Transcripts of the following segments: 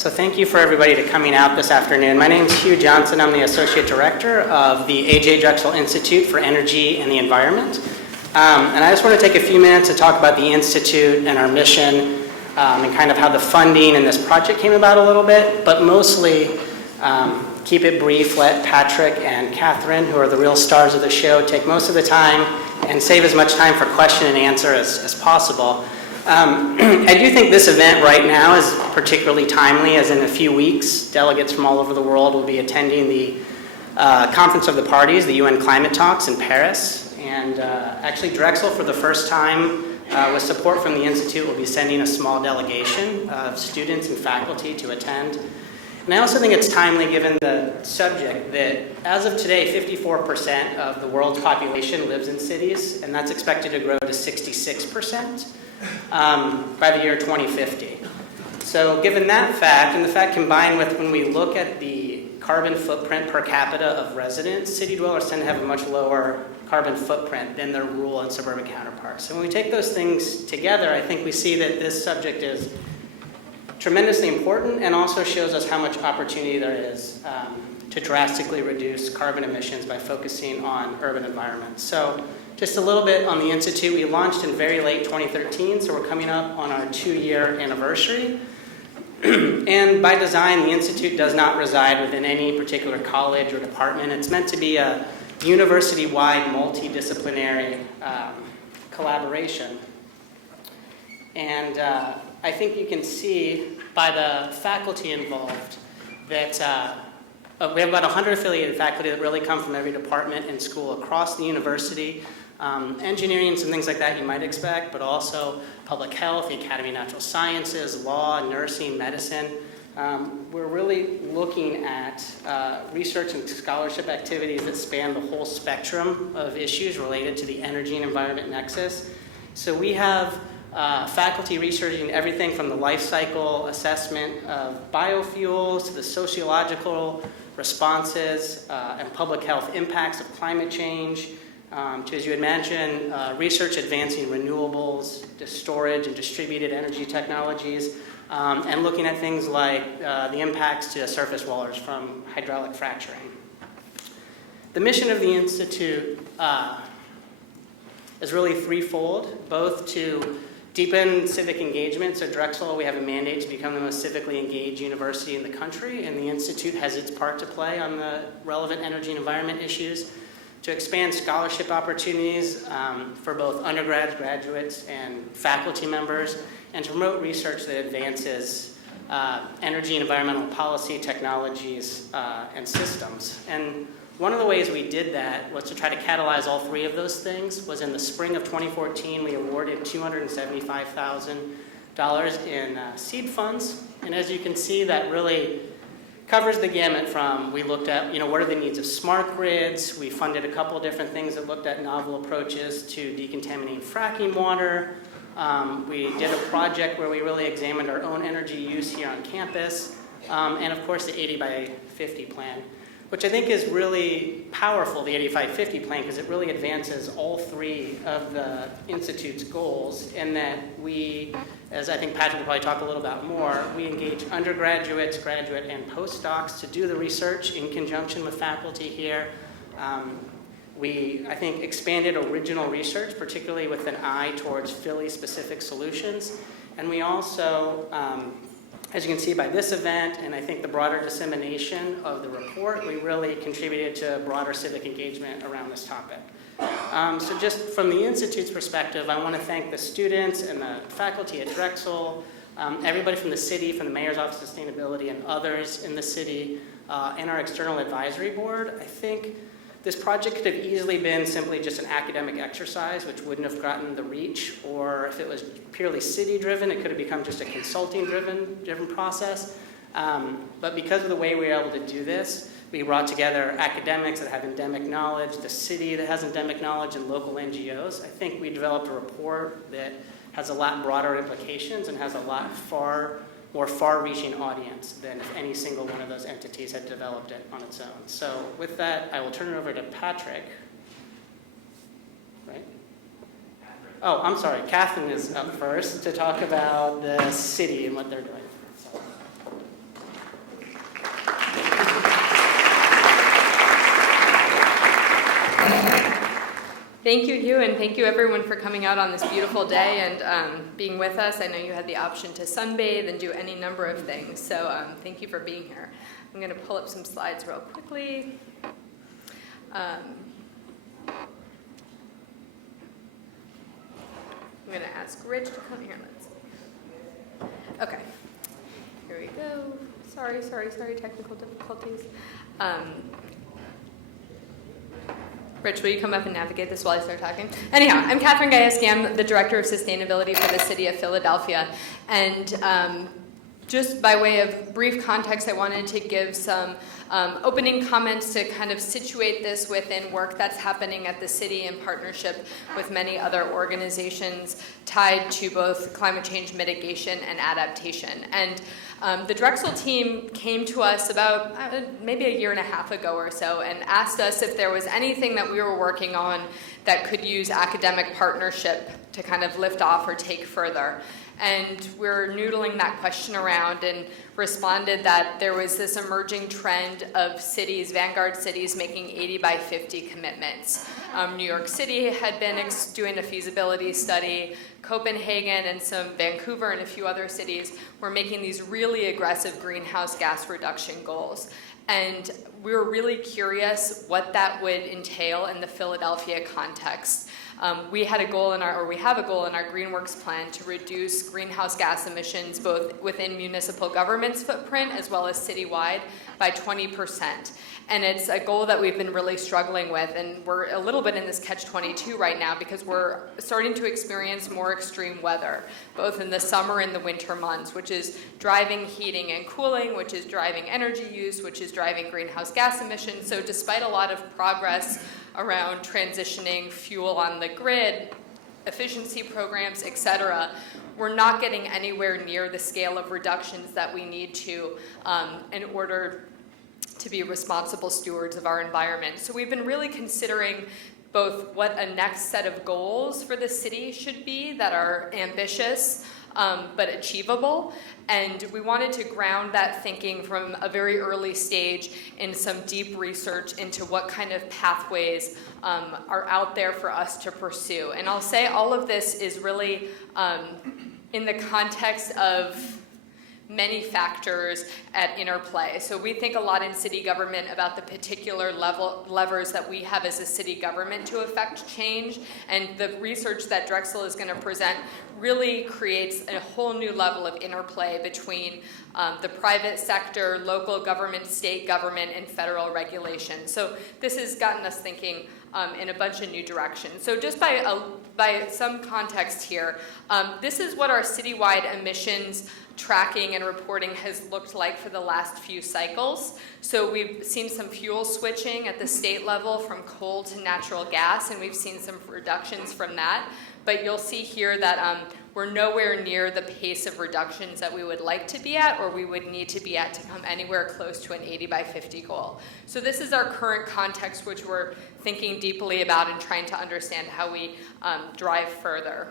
So thank you for everybody to coming out this afternoon. My name is Hugh Johnson. I'm the Associate Director of the A.J. Drexel Institute for Energy and the Environment. And I just want to take a few minutes to talk about the Institute and our mission and kind of how the funding and this project came about a little bit, but mostly keep it brief, let Patrick and Catherine, who are the real stars of the show, take most of the time and save as much time for question and answer as possible. I do think this event right now is particularly timely, as in a few weeks, delegates from all over the world will be attending the Conference of the Parties, the UN Climate Talks in Paris. And actually Drexel, for the first time, with support from the Institute, will be sending a small delegation of students and faculty to attend. And I also think it's timely given the subject that as of today, 54% of the world's population lives in cities, and that's expected to grow to 66% by the year 2050. So given that fact, and the fact combined with when we look at the carbon footprint per capita of residents, city dwellers tend to have a much lower carbon footprint than their rural and suburban counterparts. So when we take those things together, I think we see that this subject is tremendously important and also shows us how much opportunity there is to drastically reduce carbon emissions by focusing on urban environments. So just a little bit on the Institute. We launched in very late 2013, so we're coming up on our 2-year anniversary. And by design, the Institute does not reside within any particular college or department. It's meant to be a university-wide, multidisciplinary collaboration. And I think you can see by the faculty involved that we have about 100 affiliated faculty that really come from every department and school across the university. Engineering and some things like that you might expect, but also public health, the Academy of Natural Sciences, law, nursing, medicine. We're really looking at research and scholarship activities that span the whole spectrum of issues related to the energy and environment nexus. So we have faculty researching everything from the life cycle assessment of biofuels to the sociological responses and public health impacts of climate change, to, as you imagine, research advancing renewables, storage and distributed energy technologies, and looking at things like the impacts to surface waters from hydraulic fracturing. The mission of the Institute is really threefold, both to deepen civic engagement. So Drexel, we have a mandate to become the most civically engaged university in the country, and the Institute has its part to play on the relevant energy and environment issues. To expand scholarship opportunities for both undergrads, graduates, and faculty members, and to promote research that advances energy and environmental policy, technologies, and systems. And one of the ways we did that was to try to catalyze all three of those things. Was in the spring of 2014, we awarded $275,000 in seed funds. And as you can see, that really covers the gamut from, we looked at, what are the needs of smart grids. We funded a couple of different things that looked at novel approaches to decontaminating fracking water. We did a project where we really examined our own energy use here on campus. And of course, the 80 by 50 plan, which I think is really powerful, the 85-50 plan, because it really advances all three of the Institute's goals in that we, as I think Patrick will probably talk a little about more, we engage undergraduates, graduate, and postdocs to do the research in conjunction with faculty here. We, I think, expanded original research, particularly with an eye towards Philly-specific solutions. And we also, as you can see by this event, and I think the broader dissemination of the report, we really contributed to broader civic engagement around this topic. So just from the Institute's perspective, I want to thank the students and the faculty at Drexel, everybody from the city, from the Mayor's Office of Sustainability and others in the city, and our external advisory board. I think this project could have easily been simply just an academic exercise, which wouldn't have gotten the reach, or if it was purely city-driven, it could have become just a consulting-driven process. But because of the way we were able to do this, we brought together academics that have endemic knowledge, the city that has endemic knowledge, and local NGOs. I think we developed a report that has a lot broader implications and has a lot more far-reaching audience than if any single one of those entities had developed it on its own. So with that, I will turn it over to Patrick. Right? Oh, I'm sorry. Catherine is up first to talk about the city and what they're doing. So. Thank you, Hugh, and thank you everyone for coming out on this beautiful day and being with us. I know you had the option to sunbathe and do any number of things, so thank you for being here. I'm going to pull up some slides real quickly. I'm going to ask Rich to come here. Let's see. Okay, here we go. Sorry, technical difficulties. Rich, will you come up and navigate this while I start talking? Anyhow, I'm Catherine Gajewski. I'm the Director of Sustainability for the City of Philadelphia. And just by way of brief context, I wanted to give some opening comments to kind of situate this within work that's happening at the city in partnership with many other organizations tied to both climate change mitigation and adaptation. And the Drexel team came to us about maybe a year and a half ago or so and asked us if there was anything that we were working on that could use academic partnership to kind of lift off or take further. And we're noodling that question around and responded that there was this emerging trend of cities, vanguard cities, making 80 by 50 commitments. New York City had been doing a feasibility study. Copenhagen and some Vancouver and a few other cities were making these really aggressive greenhouse gas reduction goals. And we were really curious what that would entail in the Philadelphia context. We have a goal in our GreenWorks plan to reduce greenhouse gas emissions both within municipal government's footprint as well as citywide by 20%. And it's a goal that we've been really struggling with, and we're a little bit in this catch-22 right now because we're starting to experience more extreme weather, both in the summer and the winter months, which is driving heating and cooling, which is driving energy use, which is driving greenhouse gas emissions. So despite a lot of progress around transitioning fuel on the grid, efficiency programs, et cetera, we're not getting anywhere near the scale of reductions that we need to in order to be responsible stewards of our environment. So we've been really considering both what a next set of goals for the city should be that are ambitious but achievable. And we wanted to ground that thinking from a very early stage in some deep research into what kind of pathways are out there for us to pursue. And I'll say all of this is really in the context of many factors at interplay. So we think a lot in city government about the particular levers that we have as a city government to affect change, and the research that Drexel is going to present really creates a whole new level of interplay between the private sector, local government, state government, and federal regulation. So this has gotten us thinking in a bunch of new directions. So just by some context here, this is what our citywide emissions tracking and reporting has looked like for the last few cycles. So we've seen some fuel switching at the state level from coal to natural gas, and we've seen some reductions from that. But you'll see here that we're nowhere near the pace of reductions that we would like to be at or we would need to be at to come anywhere close to an 80 by 50 goal. So this is our current context, which we're thinking deeply about and trying to understand how we drive further.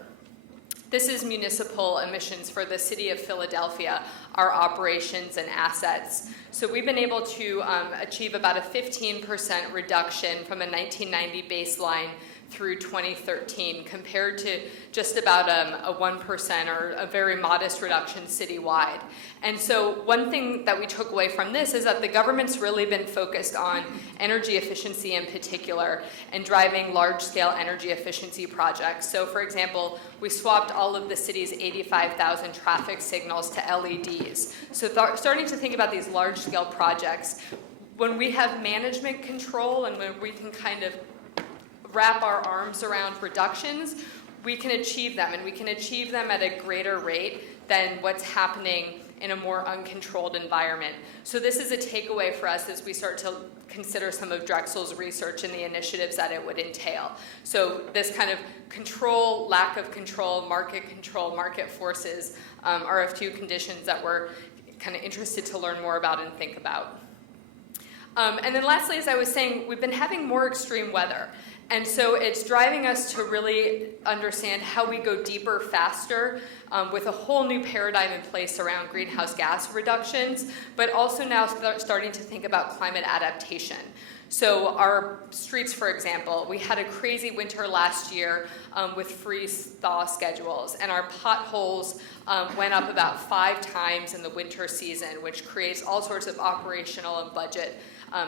This is municipal emissions for the city of Philadelphia, our operations and assets. So we've been able to achieve about a 15% reduction from a 1990 baseline through 2013, compared to just about a 1% or a very modest reduction citywide. And so one thing that we took away from this is that the government's really been focused on energy efficiency in particular and driving large-scale energy efficiency projects. So for example, we swapped all of the city's 85,000 traffic signals to LEDs. So starting to think about these large-scale projects, when we have management control and when we can kind of wrap our arms around reductions, we can achieve them, and we can achieve them at a greater rate than what's happening in a more uncontrolled environment. So this is a takeaway for us as we start to consider some of Drexel's research and the initiatives that it would entail. So this kind of control, lack of control, market forces are a few conditions that we're kind of interested to learn more about and think about. And then lastly, as I was saying, we've been having more extreme weather. And so it's driving us to really understand how we go deeper, faster, with a whole new paradigm in place around greenhouse gas reductions, but also now starting to think about climate adaptation. So our streets, for example, we had a crazy winter last year with freeze-thaw schedules, and our potholes went up about 5 times in the winter season, which creates all sorts of operational and budget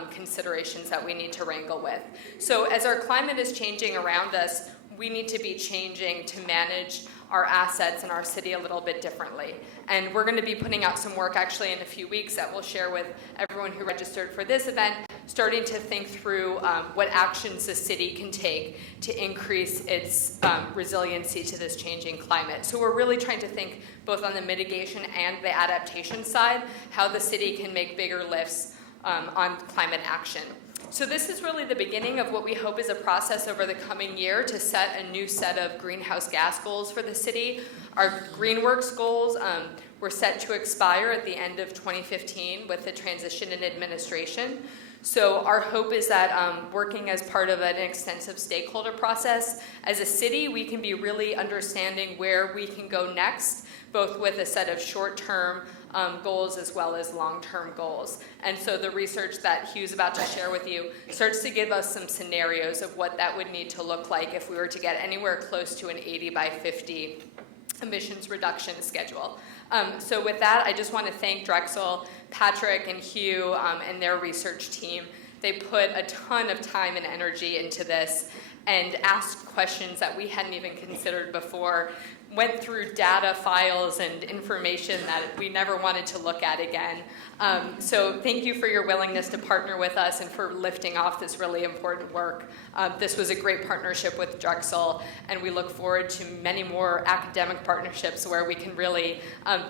considerations that we need to wrangle with. So as our climate is changing around us, we need to be changing to manage our assets in our city a little bit differently. And we're going to be putting out some work actually in a few weeks that we'll share with everyone who registered for this event, starting to think through what actions the city can take to increase its resiliency to this changing climate. So we're really trying to think both on the mitigation and the adaptation side, how the city can make bigger lifts on climate action. So this is really the beginning of what we hope is a process over the coming year to set a new set of greenhouse gas goals for the city. Our GreenWorks goals were set to expire at the end of 2015 with the transition in administration. So our hope is that working as part of an extensive stakeholder process, as a city, we can be really understanding where we can go next, both with a set of short-term goals as well as long-term goals. And so the research that Hugh's about to share with you starts to give us some scenarios of what that would need to look like if we were to get anywhere close to an 80 by 50 emissions reduction schedule. So with that, I just want to thank Drexel, Patrick, and Hugh and their research team. They put a ton of time and energy into this and asked questions that we hadn't even considered before, went through data files and information that we never wanted to look at again. So thank you for your willingness to partner with us and for lifting off this really important work. This was a great partnership with Drexel, and we look forward to many more academic partnerships where we can really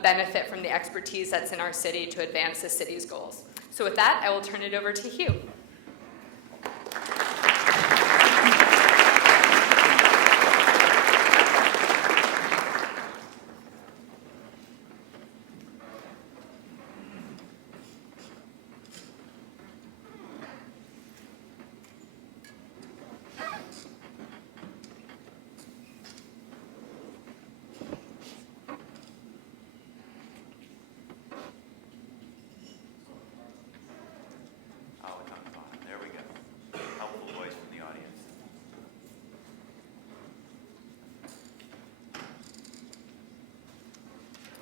benefit from the expertise that's in our city to advance the city's goals. So with that, I will turn it over to Hugh.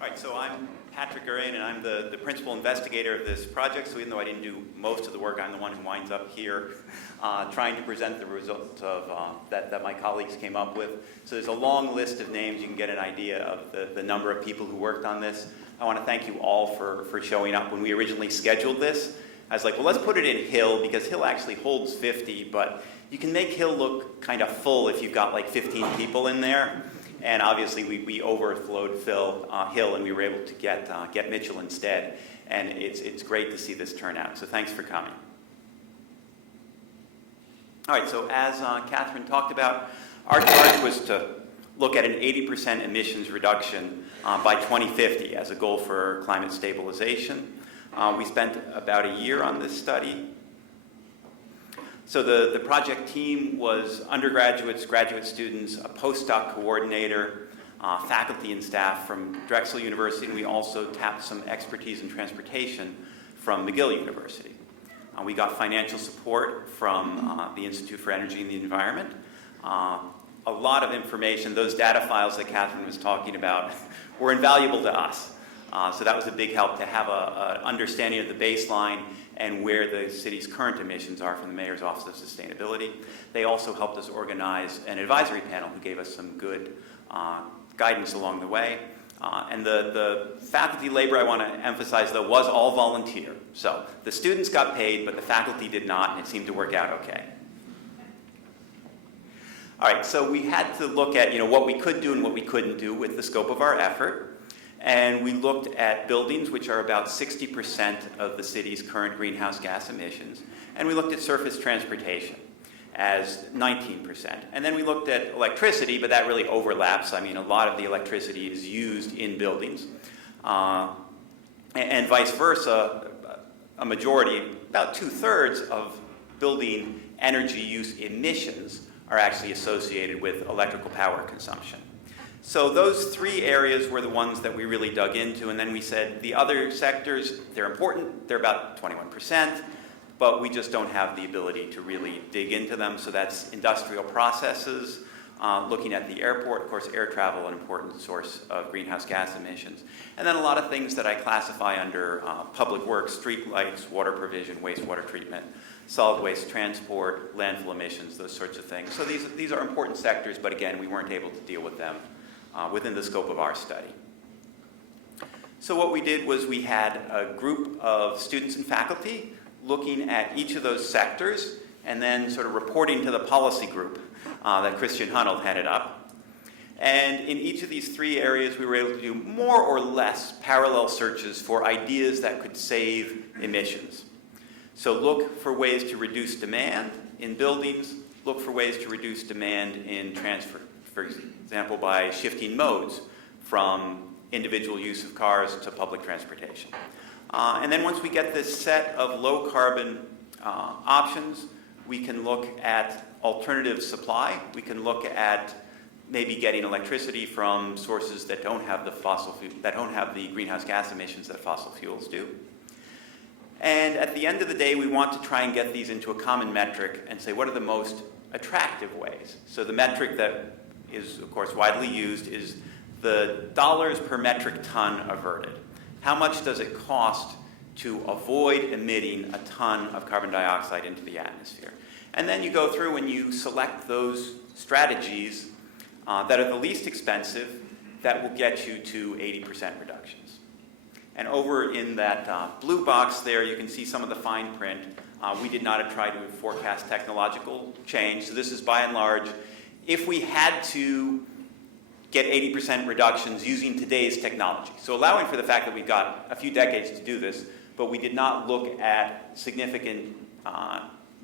All right, so I'm Patrick Gurain, and I'm the principal investigator of this project. So even though I didn't do most of the work, I'm the one who winds up here trying to present the results of that my colleagues came up with. So there's a long list of names. You can get an idea of the number of people who worked on this. I want to thank you all for showing up. When we originally scheduled this, I was like, well, let's put it in Hill, because Hill actually holds 50, but you can make Hill look kind of full if you've got like 15 people in there. And obviously, we overflowed Hill, and we were able to get Mitchell instead. And it's great to see this turnout. So thanks for coming. All right. So as Catherine talked about, our charge was to look at an 80% emissions reduction by 2050 as a goal for climate stabilization. We spent about a year on this study. So the project team was undergraduates, graduate students, a postdoc coordinator, faculty and staff from Drexel University, and we also tapped some expertise in transportation from McGill University. We got financial support from the Institute for Energy and the Environment. A lot of information, those data files that Catherine was talking about, were invaluable to us. So that was a big help to have an understanding of the baseline and where the city's current emissions are from the Mayor's Office of Sustainability. They also helped us organize an advisory panel who gave us some good guidance along the way. And the faculty labor, I want to emphasize, though, was all volunteer. So the students got paid, but the faculty did not, and it seemed to work out okay. All right, so we had to look at what we could do and what we couldn't do with the scope of our effort. And we looked at buildings, which are about 60% of the city's current greenhouse gas emissions. And we looked at surface transportation as 19%. And then we looked at electricity, but that really overlaps. I mean, a lot of the electricity is used in buildings. And vice versa, a majority, about 2/3 of building energy use emissions are actually associated with electrical power consumption. So those three areas were the ones that we really dug into, and then we said the other sectors, they're important, they're about 21%, but we just don't have the ability to really dig into them. So that's industrial processes, looking at the airport, of course, air travel, an important source of greenhouse gas emissions. And then a lot of things that I classify under public works, street lights, water provision, wastewater treatment, solid waste transport, landfill emissions, those sorts of things. So these are important sectors, but again, we weren't able to deal with them within the scope of our study. So what we did was we had a group of students and faculty looking at each of those sectors and then sort of reporting to the policy group that Christian Hunold headed up. And in each of these three areas, we were able to do more or less parallel searches for ideas that could save emissions. So look for ways to reduce demand in buildings, look for ways to reduce demand in transport, for example, by shifting modes from individual use of cars to public transportation. And then once we get this set of low carbon options, we can look at alternative supply. We can look at maybe getting electricity from sources that don't have the greenhouse gas emissions that fossil fuels do. And at the end of the day, we want to try and get these into a common metric and say, what are the most attractive ways? So the metric that is, of course, widely used is the dollars per metric ton averted. How much does it cost to avoid emitting a ton of carbon dioxide into the atmosphere? And then you go through and you select those strategies that are the least expensive that will get you to 80% reductions. And over in that blue box there, you can see some of the fine print. We did not try to forecast technological change. So this is by and large, if we had to get 80% reductions using today's technology. So allowing for the fact that we've got a few decades to do this, but we did not look at significant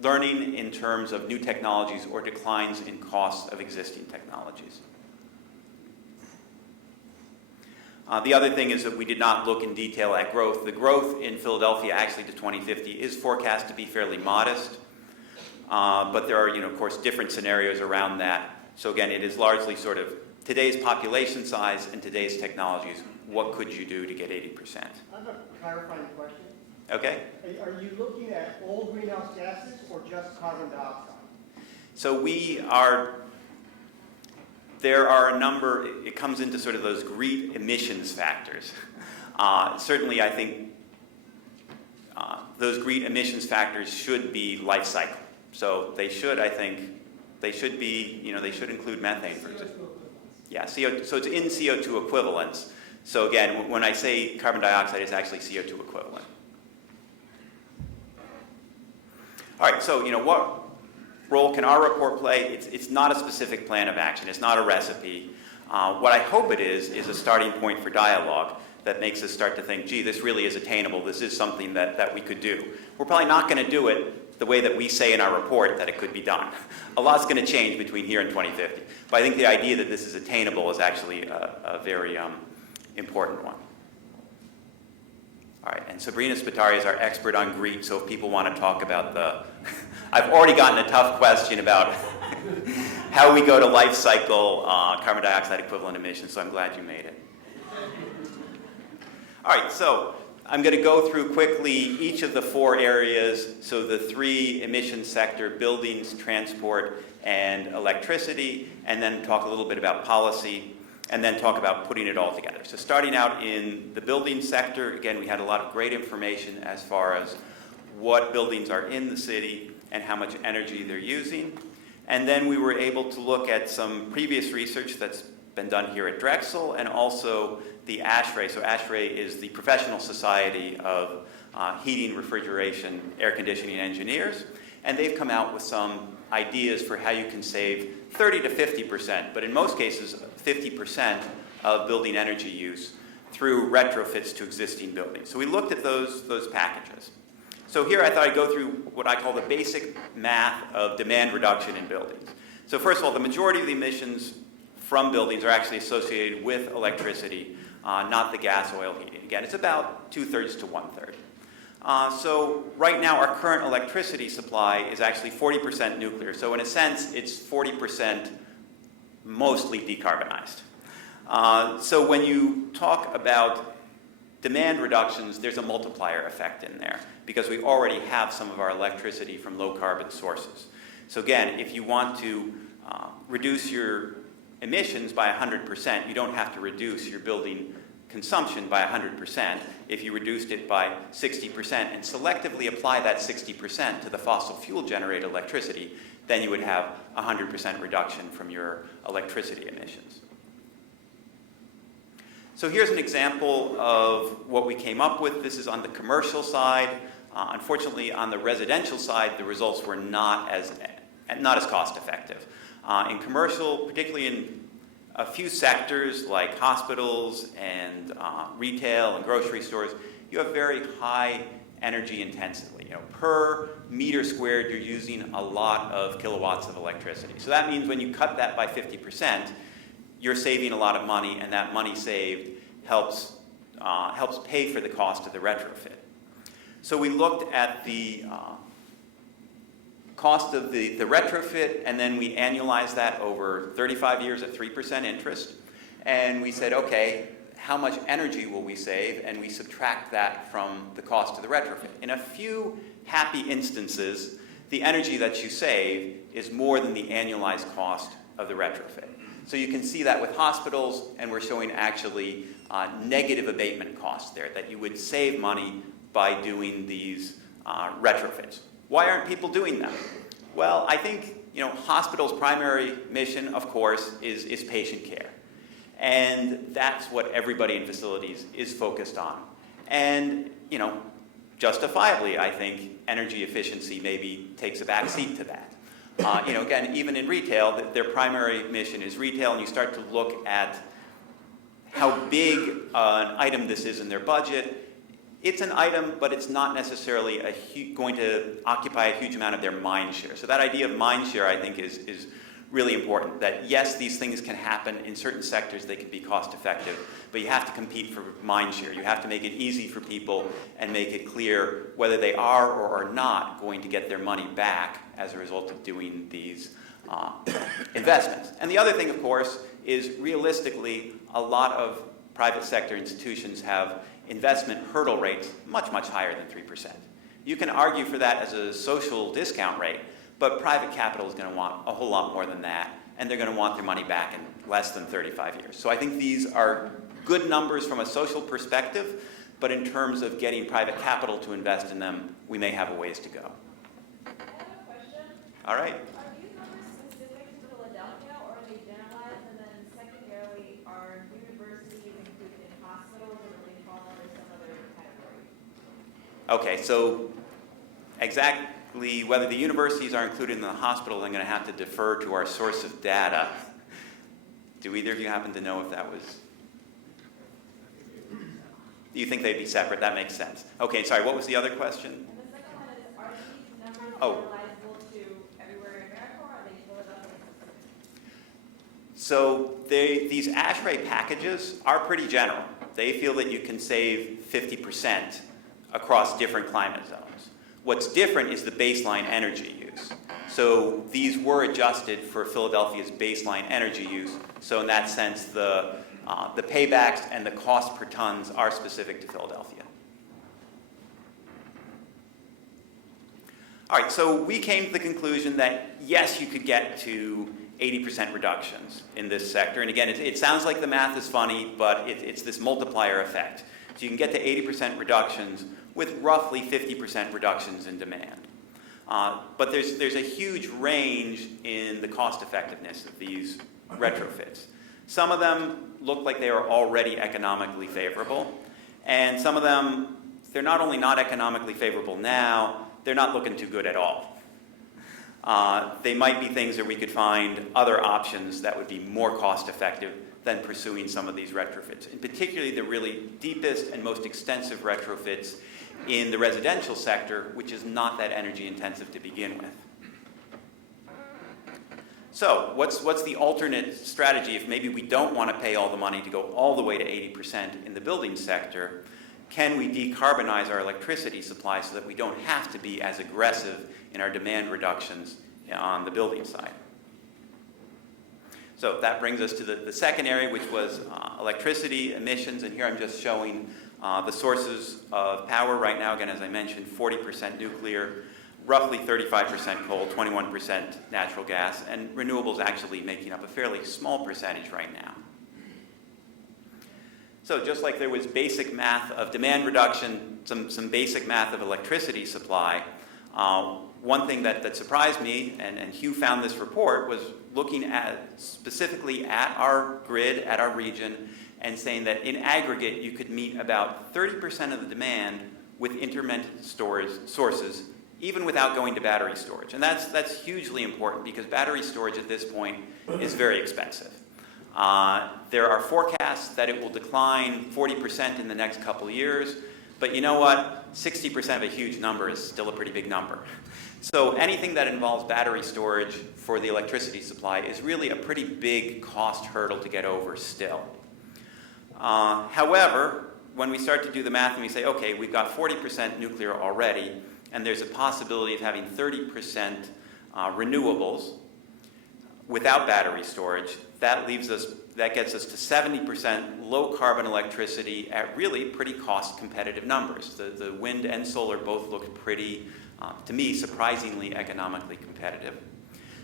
learning in terms of new technologies or declines in costs of existing technologies. The other thing is that we did not look in detail at growth. The growth in Philadelphia actually to 2050 is forecast to be fairly modest, but there are, of course, different scenarios around that. So again, it is largely sort of today's population size and today's technologies. What could you do to get 80%? I have a clarifying question. Okay. Are you looking at all greenhouse gases or just carbon dioxide? So there are a number, it comes into sort of those GREET emissions factors. Certainly, I think those GREET emissions factors should be life cycle. So they should, I think, they should be, they should include methane, for example. Yeah, so it's in CO2 equivalents. So again, when I say carbon dioxide, it's actually CO2 equivalent. All right, so what role can our report play? It's not a specific plan of action. It's not a recipe. What I hope it is a starting point for dialogue that makes us start to think, gee, this really is attainable. This is something that we could do. We're probably not going to do it the way that we say in our report that it could be done. A lot's going to change between here and 2050. But I think the idea that this is attainable is actually a very important one. All right, and Sabrina Spitari is our expert on GREET, so if people want to talk about I've already gotten a tough question about how we go to life cycle carbon dioxide equivalent emissions, so I'm glad you made it. All right, so I'm going to go through quickly each of the four areas, so the three emission sector, buildings, transport, and electricity, and then talk a little bit about policy, and then talk about putting it all together. So starting out in the building sector, again, we had a lot of great information as far as what buildings are in the city and how much energy they're using. And then we were able to look at some previous research that's been done here at Drexel and also the ASHRAE. So ASHRAE is the Professional Society of Heating, Refrigeration, Air Conditioning Engineers. And they've come out with some ideas for how you can save 30 to 50%, but in most cases 50% of building energy use through retrofits to existing buildings. So we looked at those packages. So here I thought I'd go through what I call the basic math of demand reduction in buildings. So first of all, the majority of the emissions from buildings are actually associated with electricity, not the gas oil heating. Again, it's about 2/3 to 1/3. So right now, our current electricity supply is actually 40% nuclear. So in a sense, it's 40% mostly decarbonized. So when you talk about demand reductions, there's a multiplier effect in there because we already have some of our electricity from low carbon sources. So again, if you want to reduce your emissions by 100%, you don't have to reduce your building consumption by 100%. If you reduced it by 60% and selectively apply that 60% to the fossil fuel generated electricity, then you would have 100% reduction from your electricity emissions. So here's an example of what we came up with. This is on the commercial side. Unfortunately, on the residential side, the results were not as cost effective. In commercial, particularly in a few sectors like hospitals and retail and grocery stores, you have very high energy intensity. Per meter squared, you're using a lot of kilowatts of electricity. So that means when you cut that by 50%, you're saving a lot of money, and that money saved helps pay for the cost of the retrofit. So we looked at the cost of the retrofit, and then we annualized that over 35 years at 3% interest. And we said, okay, how much energy will we save? And we subtract that from the cost of the retrofit. In a few happy instances, the energy that you save is more than the annualized cost of the retrofit. So you can see that with hospitals, and we're showing actually negative abatement costs there, that you would save money by doing these retrofits. Why aren't people doing them? Well, I think hospitals' primary mission, of course, is patient care. And that's what everybody in facilities is focused on. And, justifiably, I think energy efficiency maybe takes a back seat to that. Again, even in retail, their primary mission is retail, and you start to look at how big an item this is in their budget. It's an item, but it's not necessarily going to occupy a huge amount of their mind share. So that idea of mind share, I think, is really important. That yes, these things can happen in certain sectors, they can be cost effective, but you have to compete for mind share. You have to make it easy for people and make it clear whether they are or are not going to get their money back as a result of doing these investments. And the other thing, of course, is realistically, a lot of private sector institutions have investment hurdle rates much, much higher than 3%. You can argue for that as a social discount rate, but private capital is going to want a whole lot more than that, and they're going to want their money back in less than 35 years. So I think these are good numbers from a social perspective, but in terms of getting private capital to invest in them, we may have a ways to go. I have a question. All right. Are these numbers specific to Philadelphia, or are they generalized? And then secondarily, are universities included in hospitals, or do they fall under some other category? Okay, so exactly whether the universities are included in the hospital, I'm going to have to defer to our source of data. Do either of you happen to know if that was? You think they'd be separate? That makes sense. Okay, sorry, what was the other question? And the second one is, are these numbers Oh. generalizable to everywhere in America, or are they Philadelphia specific? So these ASHRAE packages are pretty general. They feel that you can save 50% across different climate zones. What's different is the baseline energy use. So these were adjusted for Philadelphia's baseline energy use. So in that sense, the paybacks and the cost per tons are specific to Philadelphia. All right, so we came to the conclusion that yes, you could get to 80% reductions in this sector. And again, it sounds like the math is funny, but it's this multiplier effect. So you can get to 80% reductions with roughly 50% reductions in demand. But there's a huge range in the cost effectiveness of these retrofits. Some of them look like they are already economically favorable, and some of them, they're not only not economically favorable now, they're not looking too good at all. They might be things that we could find other options that would be more cost effective than pursuing some of these retrofits. And particularly the really deepest and most extensive retrofits in the residential sector, which is not that energy intensive to begin with. So what's the alternate strategy if maybe we don't want to pay all the money to go all the way to 80% in the building sector? can we decarbonize our electricity supply so that we don't have to be as aggressive in our demand reductions on the building side? So that brings us to the second area, which was electricity emissions, and here I'm just showing the sources of power right now. Again, as I mentioned, 40% nuclear, roughly 35% coal, 21% natural gas, and renewables actually making up a fairly small percentage right now. So just like there was basic math of demand reduction, some basic math of electricity supply, one thing that surprised me, and Hugh found this report, was looking specifically at our grid, at our region, and saying that in aggregate you could meet about 30% of the demand with intermittent storage sources, even without going to battery storage. And that's hugely important because battery storage at this point is very expensive. There are forecasts that it will decline 40% in the next couple of years, but you know what? 60% of a huge number is still a pretty big number. So anything that involves battery storage for the electricity supply is really a pretty big cost hurdle to get over still. However, when we start to do the math and we say, okay, we've got 40% nuclear already, and there's a possibility of having 30% renewables without battery storage, that gets us to 70% low carbon electricity at really pretty cost competitive numbers. The wind and solar both look pretty, to me, surprisingly economically competitive.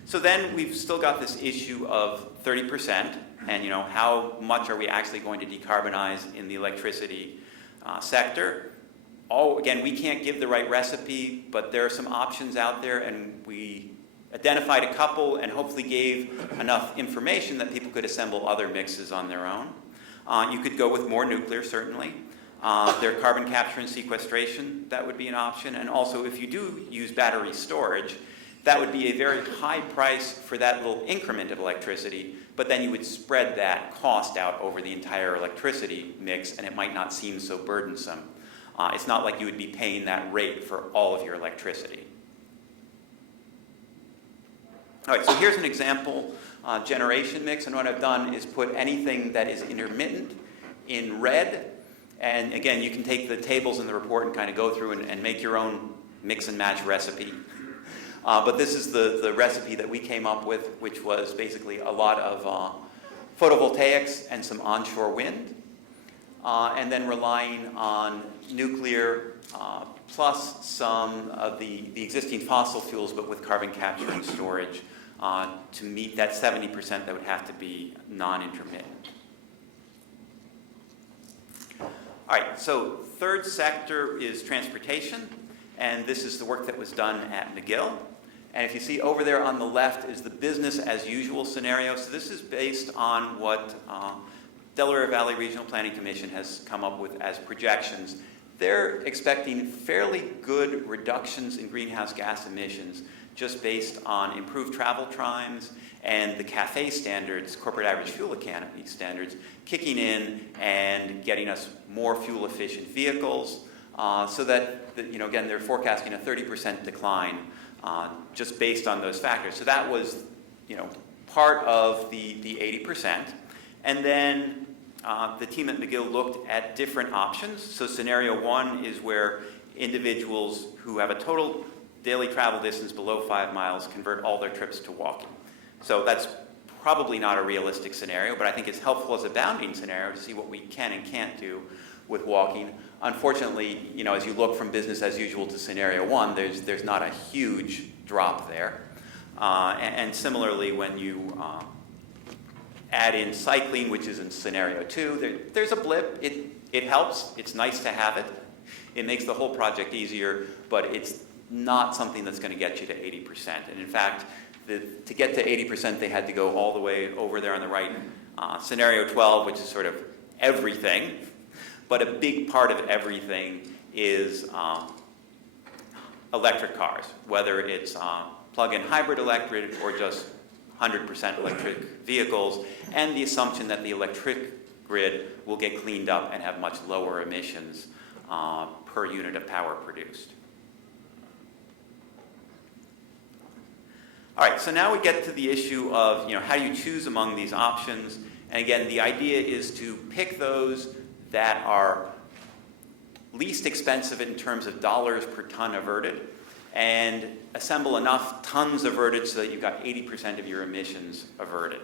So then we've still got this issue of 30%, and how much are we actually going to decarbonize in the electricity sector? Again, we can't give the right recipe, but there are some options out there, and we identified a couple and hopefully gave enough information that people could assemble other mixes on their own. You could go with more nuclear, certainly. There carbon capture and sequestration, that would be an option. And also, if you do use battery storage, that would be a very high price for that little increment of electricity, but then you would spread that cost out over the entire electricity mix, and it might not seem so burdensome. It's not like you would be paying that rate for all of your electricity. All right, so here's an example generation mix, and what I've done is put anything that is intermittent in red, and again, you can take the tables in the report and kind of go through and make your own mix and match recipe. But this is the recipe that we came up with, which was basically a lot of photovoltaics and some onshore wind, and then relying on nuclear plus some of the existing fossil fuels, but with carbon capture and storage to meet that 70% that would have to be non-intermittent. All right, so third sector is transportation, and this is the work that was done at McGill. And if you see over there on the left is the business as usual scenario. So this is based on what Delaware Valley Regional Planning Commission has come up with as projections. They're expecting fairly good reductions in greenhouse gas emissions just based on improved travel times and the CAFE standards, corporate average fuel economy standards, kicking in and getting us more fuel efficient vehicles so that, again, they're forecasting a 30% decline just based on those factors. So that was, part of the 80%. And then the team at McGill looked at different options. So scenario one is where individuals who have a total daily travel distance below 5 miles convert all their trips to walking. So that's probably not a realistic scenario, but I think it's helpful as a bounding scenario to see what we can and can't do with walking. Unfortunately, as you look from business as usual to scenario one, there's not a huge drop there. And similarly, when you add in cycling, which is in scenario two, there's a blip. It helps. It's nice to have it. It makes the whole project easier, but it's not something that's going to get you to 80%. And in fact, to get to 80%, they had to go all the way over there on the right. Scenario 12, which is sort of everything, but a big part of everything is electric cars, whether it's plug-in hybrid electric or just 100% electric vehicles, and the assumption that the electric grid will get cleaned up and have much lower emissions per unit of power produced. All right, so now we get to the issue of how do you choose among these options, and again, the idea is to pick those that are least expensive in terms of dollars per ton averted, and assemble enough tons averted so that you've got 80% of your emissions averted.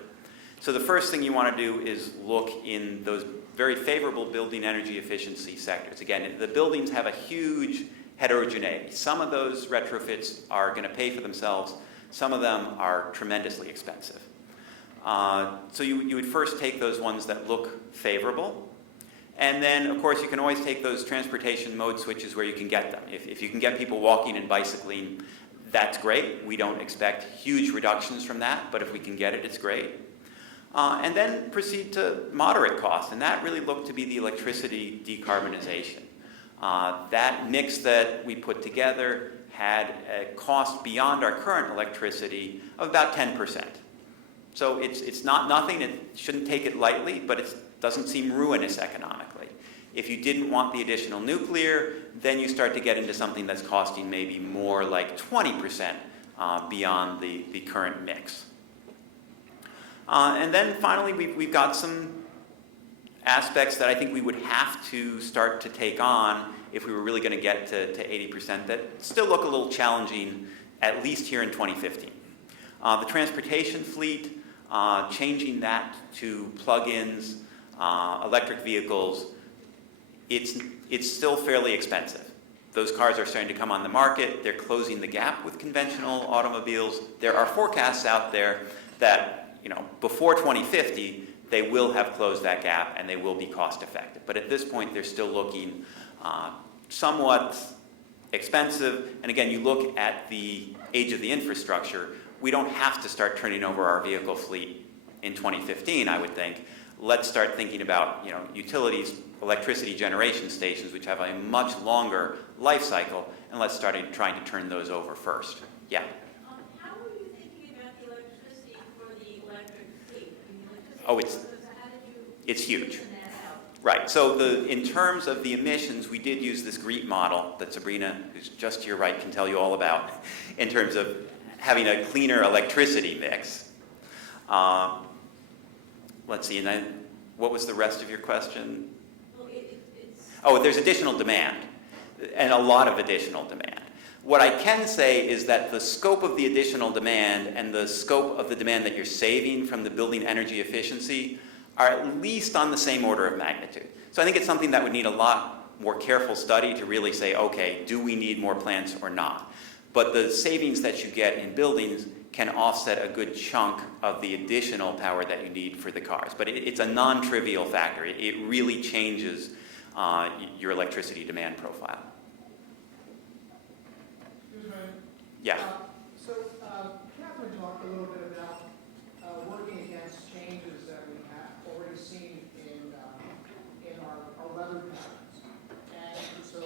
So the first thing you want to do is look in those very favorable building energy efficiency sectors. Again, the buildings have a huge heterogeneity. Some of those retrofits are going to pay for themselves. Some of them are tremendously expensive. So you would first take those ones that look favorable. And then, of course, you can always take those transportation mode switches where you can get them. If you can get people walking and bicycling, that's great. We don't expect huge reductions from that, but if we can get it, it's great. And then proceed to moderate costs, and that really looked to be the electricity decarbonization. That mix that we put together had a cost beyond our current electricity of about 10%. So it's not nothing, it shouldn't take it lightly, but it doesn't seem ruinous economically. If you didn't want the additional nuclear, then you start to get into something that's costing maybe more like 20% beyond the current mix. And then finally, we've got some aspects that I think we would have to start to take on if we were really going to get to 80% that still look a little challenging, at least here in 2015. The transportation fleet, changing that to plug-ins, electric vehicles, it's still fairly expensive. Those cars are starting to come on the market. They're closing the gap with conventional automobiles. There are forecasts out there that before 2050, they will have closed that gap and they will be cost effective. But at this point, they're still looking somewhat expensive. And again, you look at the age of the infrastructure, we don't have to start turning over our vehicle fleet in 2015, I would think. Let's start thinking about utilities, electricity generation stations, which have a much longer life cycle, and let's start trying to turn those over first. Yeah. How are you thinking about the electricity for the electric fleet? Oh, it's huge. Right. So in terms of the emissions, we did use this GREET model that Sabrina, who's just to your right, can tell you all about, in terms of having a cleaner electricity mix. Let's see, and then what was the rest of your question? Oh, there's additional demand, and a lot of additional demand. What I can say is that the scope of the additional demand and the scope of the demand that you're saving from the building energy efficiency are at least on the same order of magnitude. So I think it's something that would need a lot more careful study to really say, okay, do we need more plants or not? But the savings that you get in buildings can offset a good chunk of the additional power that you need for the cars. But it's a non-trivial factor. It really changes your electricity demand profile. Excuse me. Yeah. So Catherine talked a little bit about working against changes that we have already seen in our weather patterns. And so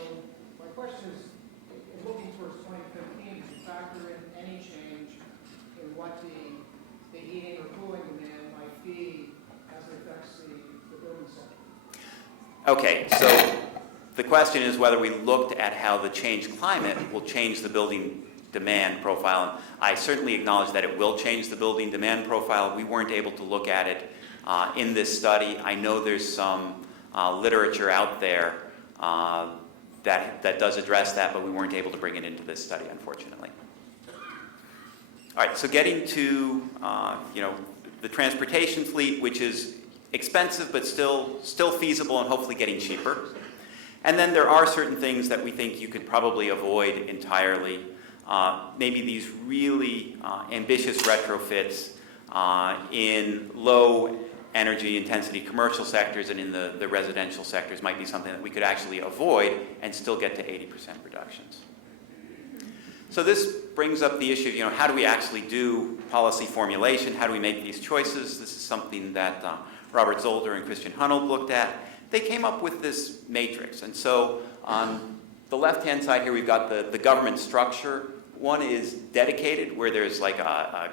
my question is, in looking towards 2015, did you factor in any change in what the heating or cooling demand might be as it affects the building sector? Okay, so the question is whether we looked at how the changed climate will change the building demand profile. And I certainly acknowledge that it will change the building demand profile. We weren't able to look at it in this study. I know there's some literature out there that does address that, but we weren't able to bring it into this study, unfortunately. All right, so getting to the transportation fleet, which is expensive but still feasible and hopefully getting cheaper. And then there are certain things that we think you could probably avoid entirely. Maybe these really ambitious retrofits in low energy intensity commercial sectors and in the residential sectors might be something that we could actually avoid and still get to 80% reductions. So this brings up the issue of, how do we actually do policy formulation? How do we make these choices? This is something that Robert Zolder and Christian Hunold looked at. They came up with this matrix. And so on the left-hand side here, we've got the government structure. One is dedicated, where there's like a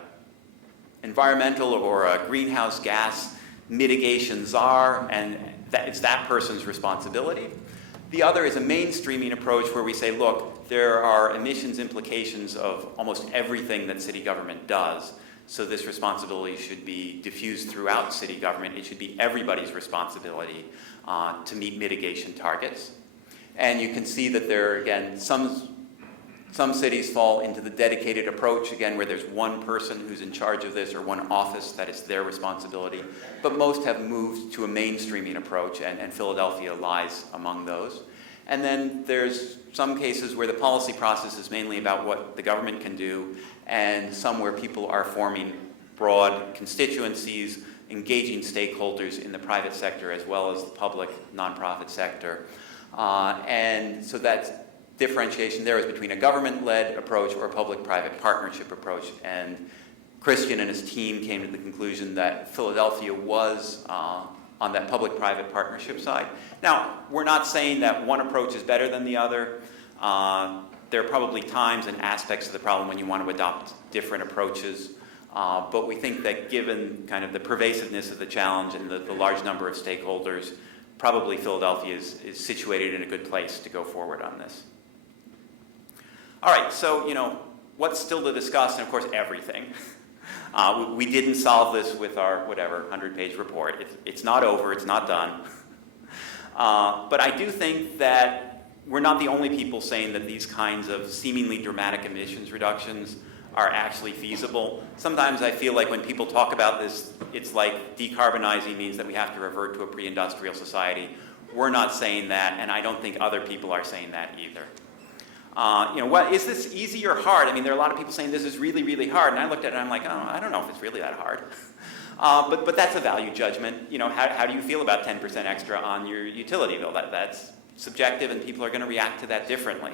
environmental or a greenhouse gas mitigation czar, and it's that person's responsibility. The other is a mainstreaming approach where we say, look, there are emissions implications of almost everything that city government does. So this responsibility should be diffused throughout city government. It should be everybody's responsibility to meet mitigation targets. And you can see that there are, again, some cities fall into the dedicated approach, again, where there's one person who's in charge of this or one office that is their responsibility. But most have moved to a mainstreaming approach, and Philadelphia lies among those. And then there's some cases where the policy process is mainly about what the government can do, and some where people are forming broad constituencies, engaging stakeholders in the private sector as well as the public nonprofit sector. And so that differentiation there is between a government-led approach or a public-private partnership approach. And Christian and his team came to the conclusion that Philadelphia was on that public-private partnership side. Now, we're not saying that one approach is better than the other. There are probably times and aspects of the problem when you want to adopt different approaches. But we think that given kind of the pervasiveness of the challenge and the large number of stakeholders, probably Philadelphia is situated in a good place to go forward on this. All right, so, what's still to discuss? And of course, everything. We didn't solve this with our, 100-page report. It's not over, it's not done. But I do think that we're not the only people saying that these kinds of seemingly dramatic emissions reductions are actually feasible. Sometimes I feel like when people talk about this, it's like decarbonizing means that we have to revert to a pre-industrial society. We're not saying that, and I don't think other people are saying that either. Is this easy or hard? I mean, there are a lot of people saying this is really, really hard, and I looked at it and I'm like, oh, I don't know if it's really that hard. But that's a value judgment. How do you feel about 10% extra on your utility bill? That's subjective, and people are going to react to that differently.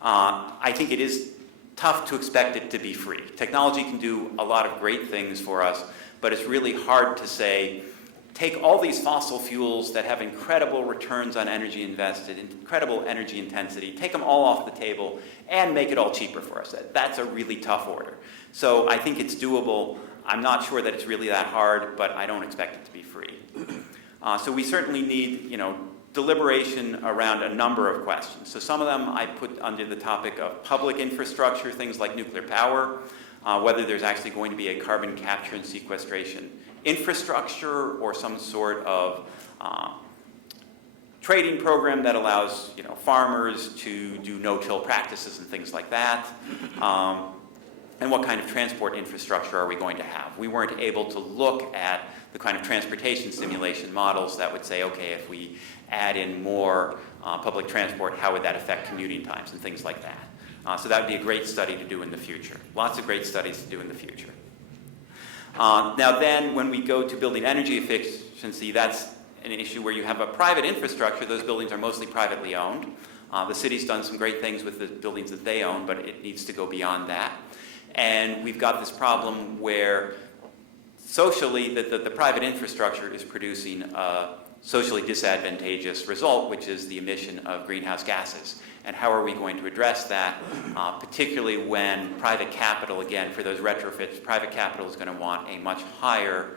I think it is tough to expect it to be free. Technology can do a lot of great things for us, but it's really hard to say, take all these fossil fuels that have incredible returns on energy invested, incredible energy intensity, take them all off the table, and make it all cheaper for us. That's a really tough order. So I think it's doable. I'm not sure that it's really that hard, but I don't expect it to be free. So we certainly need, deliberation around a number of questions. So some of them I put under the topic of public infrastructure, things like nuclear power, whether there's actually going to be a carbon capture and sequestration infrastructure or some sort of trading program that allows farmers to do no-till practices and things like that. And what kind of transport infrastructure are we going to have? We weren't able to look at the kind of transportation simulation models that would say, okay, if we add in more public transport, how would that affect commuting times and things like that. So that would be a great study to do in the future. Lots of great studies to do in the future. Now then, when we go to building energy efficiency, that's an issue where you have a private infrastructure. Those buildings are mostly privately owned. The city's done some great things with the buildings that they own, but it needs to go beyond that. And we've got this problem where socially, the private infrastructure is producing a socially disadvantageous result, which is the emission of greenhouse gases. And how are we going to address that, particularly when private capital, again, for those retrofits, private capital is going to want a much higher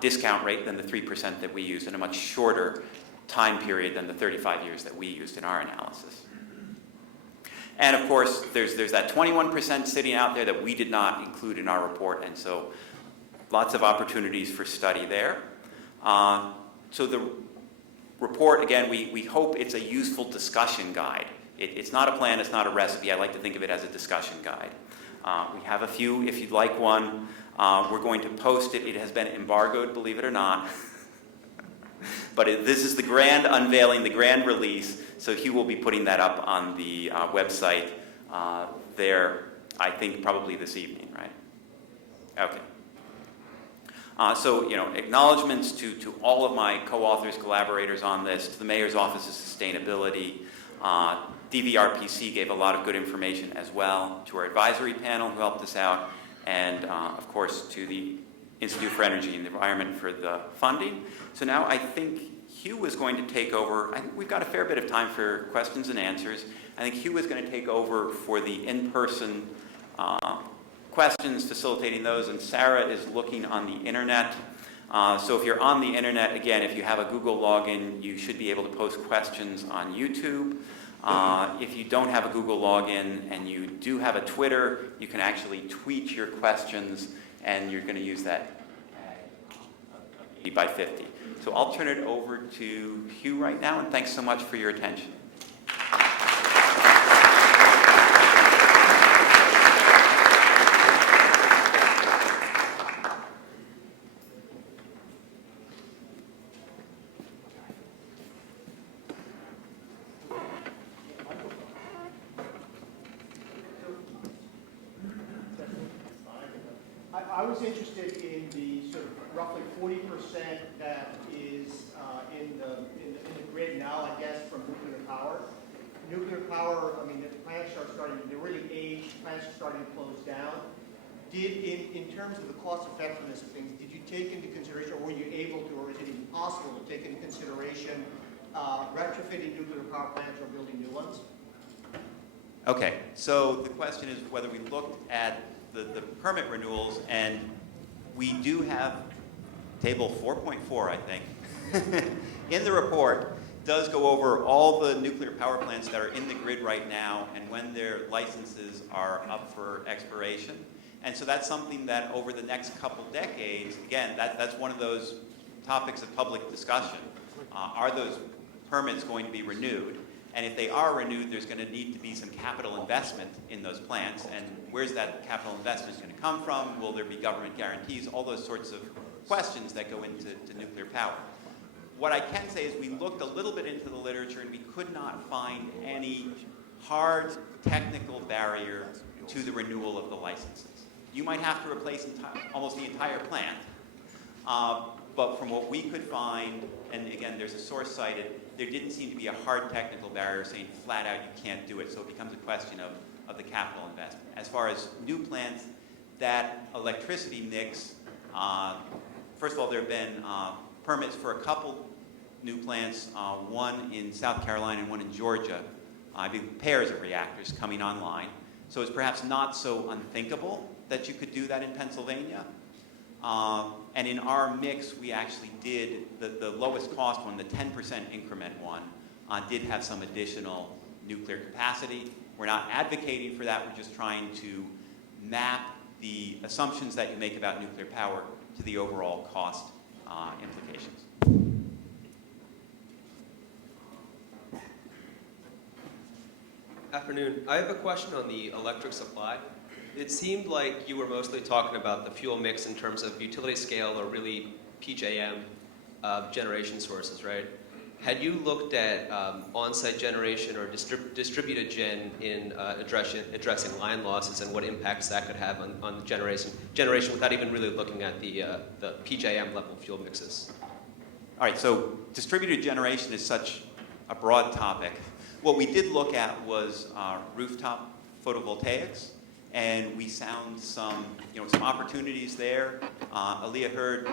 discount rate than the 3% that we used and a much shorter time period than the 35 years that we used in our analysis. And of course, there's that 21% sitting out there that we did not include in our report, and so lots of opportunities for study there. So the report, again, we hope it's a useful discussion guide. It's not a plan, it's not a recipe. I like to think of it as a discussion guide. We have a few, if you'd like one. We're going to post it. It has been embargoed, believe it or not. But this is the grand unveiling, the grand release. So Hugh will be putting that up on the website there, I think, probably this evening, right? Okay. So, acknowledgements to all of my co-authors, collaborators on this, to the Mayor's Office of Sustainability. DVRPC gave a lot of good information as well, to our advisory panel who helped us out, and of course to the Institute for Energy and the Environment for the funding. So now I think Hugh is going to take over. I think we've got a fair bit of time for questions and answers. I think Hugh is going to take over for the in-person questions, facilitating those, and Sarah is looking on the internet. So if you're on the internet, again, if you have a Google login, you should be able to post questions on YouTube. If you don't have a Google login and you do have a Twitter, you can actually tweet your questions, and you're going to use that 80 by 50. So I'll turn it over to Hugh right now, and thanks so much for your attention. I was interested in the sort of roughly 40% that is in the grid now, I guess, from nuclear power. Nuclear power, I mean, the plants are starting, they're really aged, plants are starting to close down. In terms of the cost effectiveness of things, did you take into consideration, or were you able to, or is it even possible to take into consideration retrofitting nuclear power plants or building new ones? Okay, so the question is whether we looked at the permit renewals, and we do have table 4.4, I think, in the report does go over all the nuclear power plants that are in the grid right now and when their licenses are up for expiration. And so that's something that over the next couple decades, again, that's one of those topics of public discussion. Are those permits going to be renewed? And if they are renewed, there's going to need to be some capital investment in those plants. And where's that capital investment going to come from? Will there be government guarantees? All those sorts of questions that go into nuclear power. What I can say is we looked a little bit into the literature and we could not find any hard technical barrier to the renewal of the licenses. You might have to replace almost the entire plant, but from what we could find, and again, there's a source cited, there didn't seem to be a hard technical barrier saying flat out you can't do it, so it becomes a question of the capital investment. As far as new plants, that electricity mix, first of all, there have been permits for a couple new plants, one in South Carolina and one in Georgia, I believe pairs of reactors coming online. So it's perhaps not so unthinkable that you could do that in Pennsylvania. And in our mix, we actually did, the lowest cost one, the 10% increment one, did have some additional nuclear capacity. We're not advocating for that, we're just trying to map the assumptions that you make about nuclear power to the overall cost implications. Afternoon. I have a question on the electric supply. It seemed like you were mostly talking about the fuel mix in terms of utility scale or really PJM generation sources, right? Had you looked at on-site generation or distributed gen in addressing line losses and what impacts that could have on generation without even really looking at the PJM level fuel mixes? All right, so distributed generation is such a broad topic. What we did look at was rooftop photovoltaics, and we found some opportunities there. Aaliyah Hurd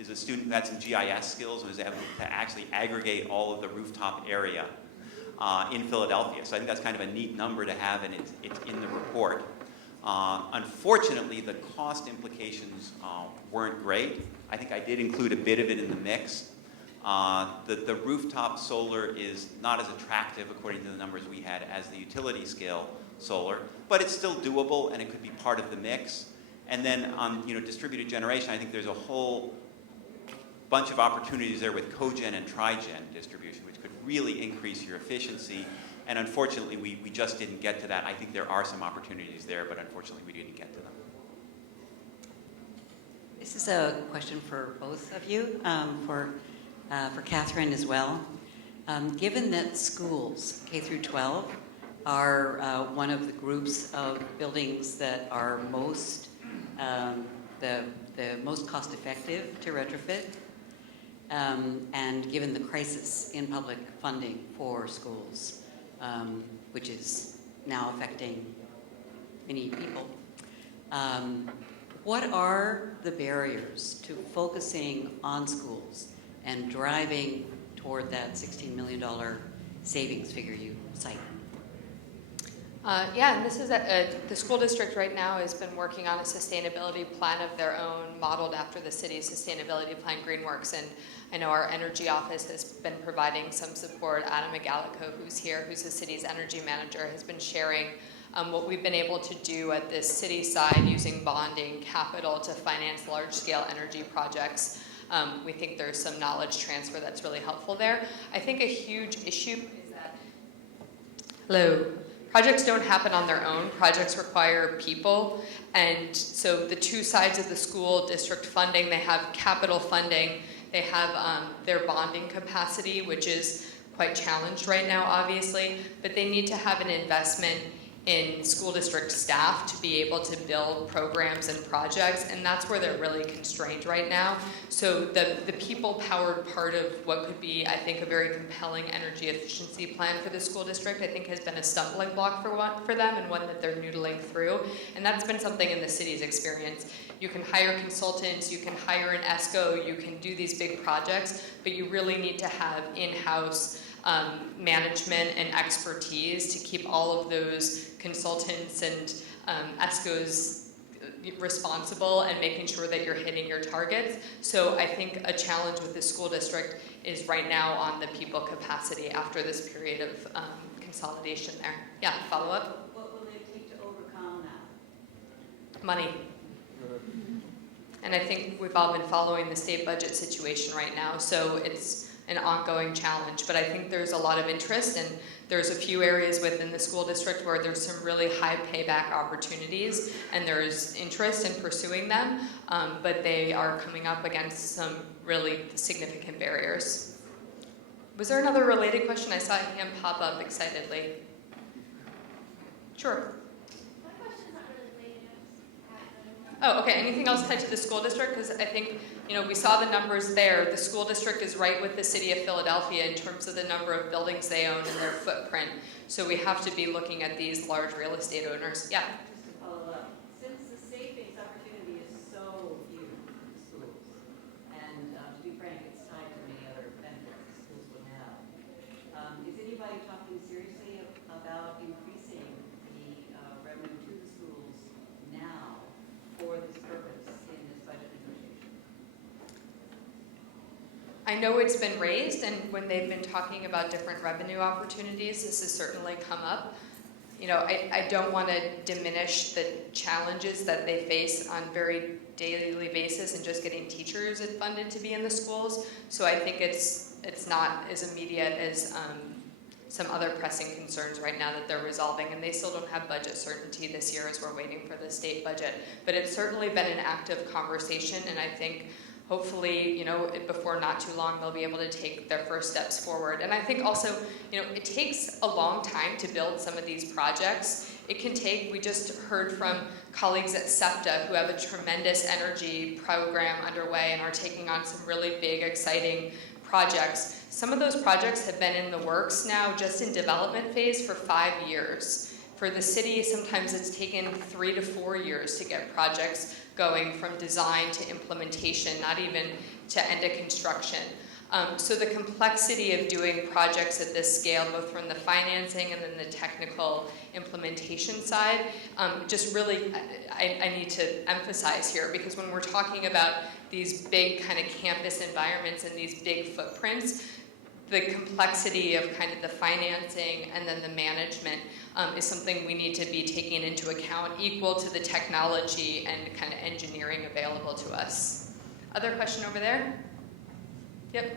is a student who had some GIS skills and was able to actually aggregate all of the rooftop area in Philadelphia. So I think that's kind of a neat number to have, and it's in the report. Unfortunately, the cost implications weren't great. I think I did include a bit of it in the mix. The rooftop solar is not as attractive, according to the numbers we had, as the utility scale solar, but it's still doable and it could be part of the mix. And then on distributed generation, I think there's a whole bunch of opportunities there with cogen and trigen distribution, which could really increase your efficiency. And unfortunately, we just didn't get to that. I think there are some opportunities there, but unfortunately, we didn't get to them. This is a question for both of you, for Catherine as well. Given that schools, K through 12, are one of the groups of buildings that are most the most cost-effective to retrofit, and given the crisis in public funding for schools, which is now affecting many people, what are the barriers to focusing on schools and driving toward that $16 million savings figure you cite? Yeah, and this is the school district right now has been working on a sustainability plan of their own, modeled after the city's sustainability plan, Greenworks, and I know our energy office has been providing some support. Adam Magalico, who's here, who's the city's energy manager, has been sharing what we've been able to do at this city side using bonding capital to finance large-scale energy projects. We think there's some knowledge transfer that's really helpful there. I think a huge issue is that projects don't happen on their own. Projects require people. And so the two sides of the school district funding, they have capital funding, they have their bonding capacity, which is quite challenged right now, obviously, but they need to have an investment in school district staff to be able to build programs and projects, and that's where they're really constrained right now. So the people-powered part of what could be, I think, a very compelling energy efficiency plan for the school district, I think has been a stumbling block for them, and one that they're noodling through. And that's been something in the city's experience. You can hire consultants, you can hire an ESCO, you can do these big projects, but you really need to have in-house management and expertise to keep all of those consultants and ESCOs responsible and making sure that you're hitting your targets. So I think a challenge with the school district is right now on the people capacity after this period of consolidation there. Yeah, follow up? What will it take to overcome that? Money. And I think we've all been following the state budget situation right now, so it's an ongoing challenge. But I think there's a lot of interest, and there's a few areas within the school district where there's some really high payback opportunities, and there's interest in pursuing them, but they are coming up against some really significant barriers. Was there another related question? I saw a hand pop up excitedly. Sure. My question's not really related, Oh, okay. Anything else tied to the school district? Because I think, we saw the numbers there. The school district is right with the city of Philadelphia in terms of the number of buildings they own and their footprint. So we have to be looking at these large real estate owners. Yeah. Just to follow up, since the savings opportunity is so huge for the schools, and to be frank, it's tied to many other benefits the schools would have, is anybody talking seriously about increasing the revenue to the schools now for this purpose in this budget negotiation? I know it's been raised, and when they've been talking about different revenue opportunities, this has certainly come up. I don't want to diminish the challenges that they face on very daily basis and just getting teachers funded to be in the schools. So I think it's not as immediate as some other pressing concerns right now that they're resolving, and they still don't have budget certainty this year as we're waiting for the state budget. But it's certainly been an active conversation, and I think hopefully, before not too long, they'll be able to take their first steps forward. And I think also, it takes a long time to build some of these projects. It can take, we just heard from colleagues at SEPTA who have a tremendous energy program underway and are taking on some really big, exciting projects. Some of those projects have been in the works now, just in development phase, for 5 years. For the city, sometimes it's taken 3 to 4 years to get projects going from design to implementation, not even to end of construction. So the complexity of doing projects at this scale, both from the financing and then the technical implementation side, just really, I need to emphasize here, because when we're talking about these big kind of campus environments and these big footprints, the complexity of kind of the financing and then the management is something we need to be taking into account, equal to the technology and kind of engineering available to us. Other question over there? Yep.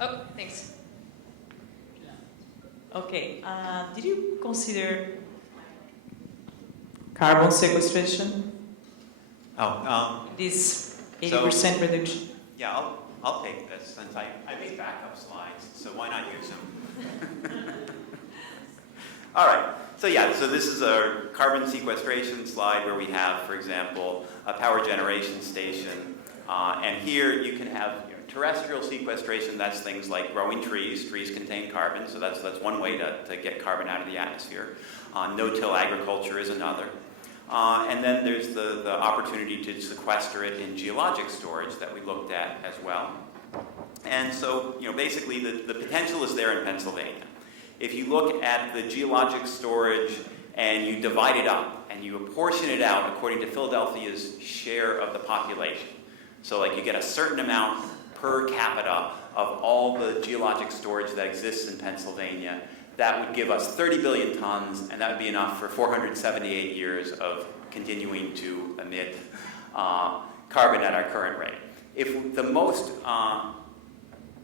Oh, thanks. Okay. Did you consider carbon sequestration? This 80% reduction? Yeah, I'll take this since I made backup slides, so why not use them? All right, so this is a carbon sequestration slide where we have, for example, a power generation station, and here you can have terrestrial sequestration. That's things like growing trees. Trees contain carbon, so that's one way to get carbon out of the atmosphere. No-till agriculture is another. And then there's the opportunity to sequester it in geologic storage that we looked at as well. And so, basically the potential is there in Pennsylvania. If you look at the geologic storage and you divide it up and you apportion it out according to Philadelphia's share of the population, so like you get a certain amount per capita of all the geologic storage that exists in Pennsylvania, that would give us 30 billion tons, and that would be enough for 478 years of continuing to emit carbon at our current rate. If the most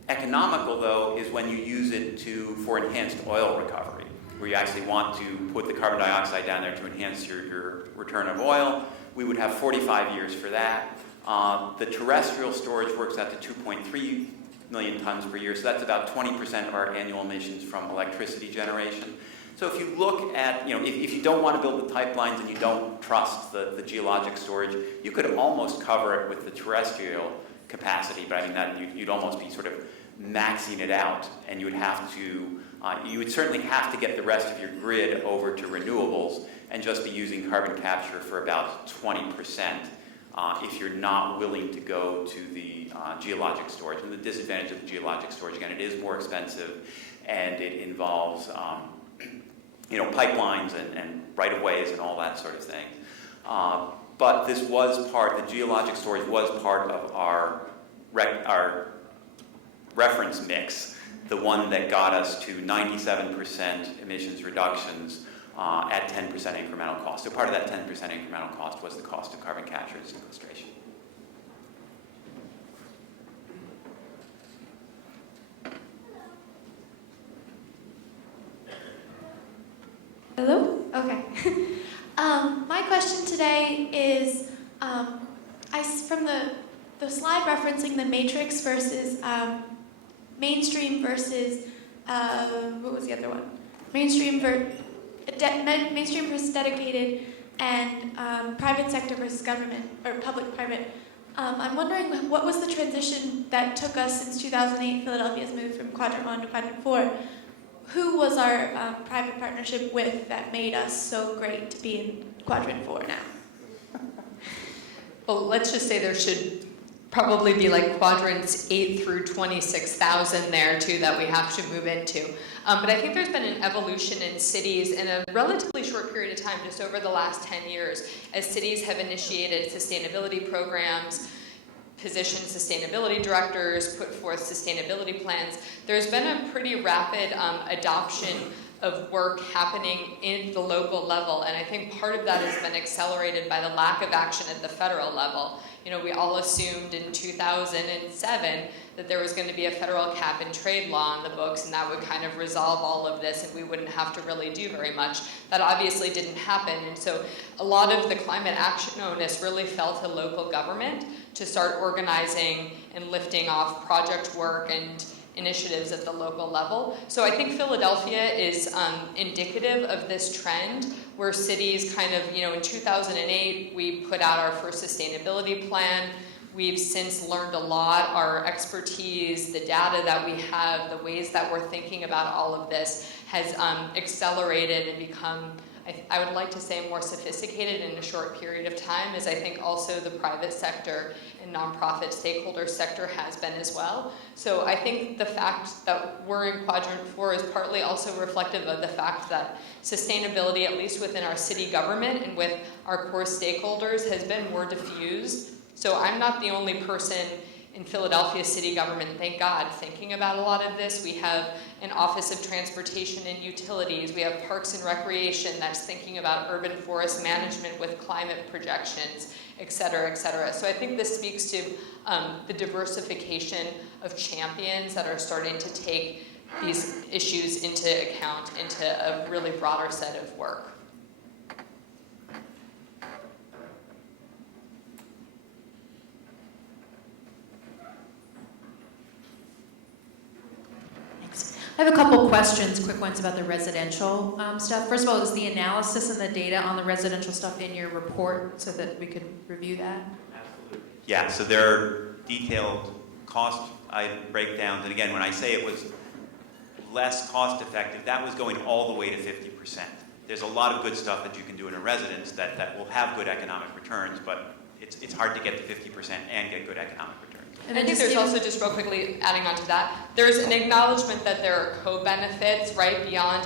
economical, though, is when you use it for enhanced oil recovery, where you actually want to put the carbon dioxide down there to enhance your return of oil. We would have 45 years for that. The terrestrial storage works out to 2.3 million tons per year, so that's about 20% of our annual emissions from electricity generation. So if you look at, if you don't want to build the pipelines and you don't trust the geologic storage, you could almost cover it with the terrestrial capacity, but I mean that you'd almost be sort of maxing it out, and you would certainly have to get the rest of your grid over to renewables and just be using carbon capture for about 20% if you're not willing to go to the geologic storage. And the disadvantage of the geologic storage, again, it is more expensive, and it involves pipelines and right-of-ways and all that sort of thing. But this was the geologic storage was part of our reference mix, the one that got us to 97% emissions reductions at 10% incremental cost. So part of that 10% incremental cost was the cost of carbon capture and sequestration. Hello? Okay. My question today is, from the slide referencing the matrix versus mainstream versus, what was the other one? Mainstream versus dedicated, and private sector versus government, or public-private. I'm wondering, what was the transition that took us since 2008, Philadelphia's moved from quadrant 1 to quadrant 4? Who was our private partnership with that made us so great to be in quadrant 4 now? Well, let's just say there should probably be like quadrants 8 through 26,000 there too that we have to move into. But I think there's been an evolution in cities in a relatively short period of time, just over the last 10 years, as cities have initiated sustainability programs, positioned sustainability directors, put forth sustainability plans. There's been a pretty rapid adoption of work happening in the local level, and I think part of that has been accelerated by the lack of action at the federal level. We all assumed in 2007 that there was going to be a federal cap and trade law in the books, and that would kind of resolve all of this, and we wouldn't have to really do very much. That obviously didn't happen, and so a lot of the climate action onus really fell to local government to start organizing and lifting off project work and initiatives at the local level. So I think Philadelphia is indicative of this trend where cities kind of, in 2008, we put out our first sustainability plan. We've since learned a lot. Our expertise, the data that we have, the ways that we're thinking about all of this has accelerated and become, I would like to say, more sophisticated in a short period of time, as I think also the private sector and nonprofit stakeholder sector has been as well. So I think the fact that we're in quadrant 4 is partly also reflective of the fact that sustainability, at least within our city government and with our core stakeholders, has been more diffused. So I'm not the only person in Philadelphia city government, thank God, thinking about a lot of this. We have an Office of Transportation and Utilities. We have Parks and Recreation that's thinking about urban forest management with climate projections, et cetera, et cetera. So I think this speaks to the diversification of champions that are starting to take these issues into account, into a really broader set of work. I have a couple questions, quick ones about the residential stuff. First of all, is the analysis and the data on the residential stuff in your report so that we could review that? Absolutely. Yeah, so there are detailed cost breakdowns. And again, when I say it was less cost effective, that was going all the way to 50%. There's a lot of good stuff that you can do in a residence that will have good economic returns, but it's hard to get to 50% and get good economic returns. And I think there's also, just real quickly adding on to that, there's an acknowledgement that there are co-benefits, right, beyond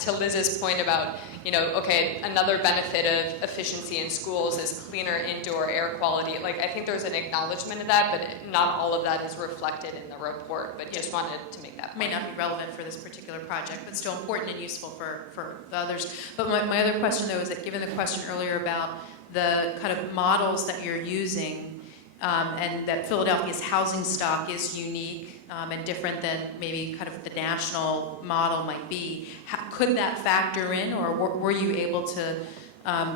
to Liz's point about, okay, another benefit of efficiency in schools is cleaner indoor air quality. Like, I think there's an acknowledgement of that, but not all of that is reflected in the report, but just wanted to make that point. May not be relevant for this particular project, but still important and useful for the others. But my other question, though, is that given the question earlier about the kind of models that you're using, and that Philadelphia's housing stock is unique and different than maybe kind of the national model might be. Could that factor in, or were you able to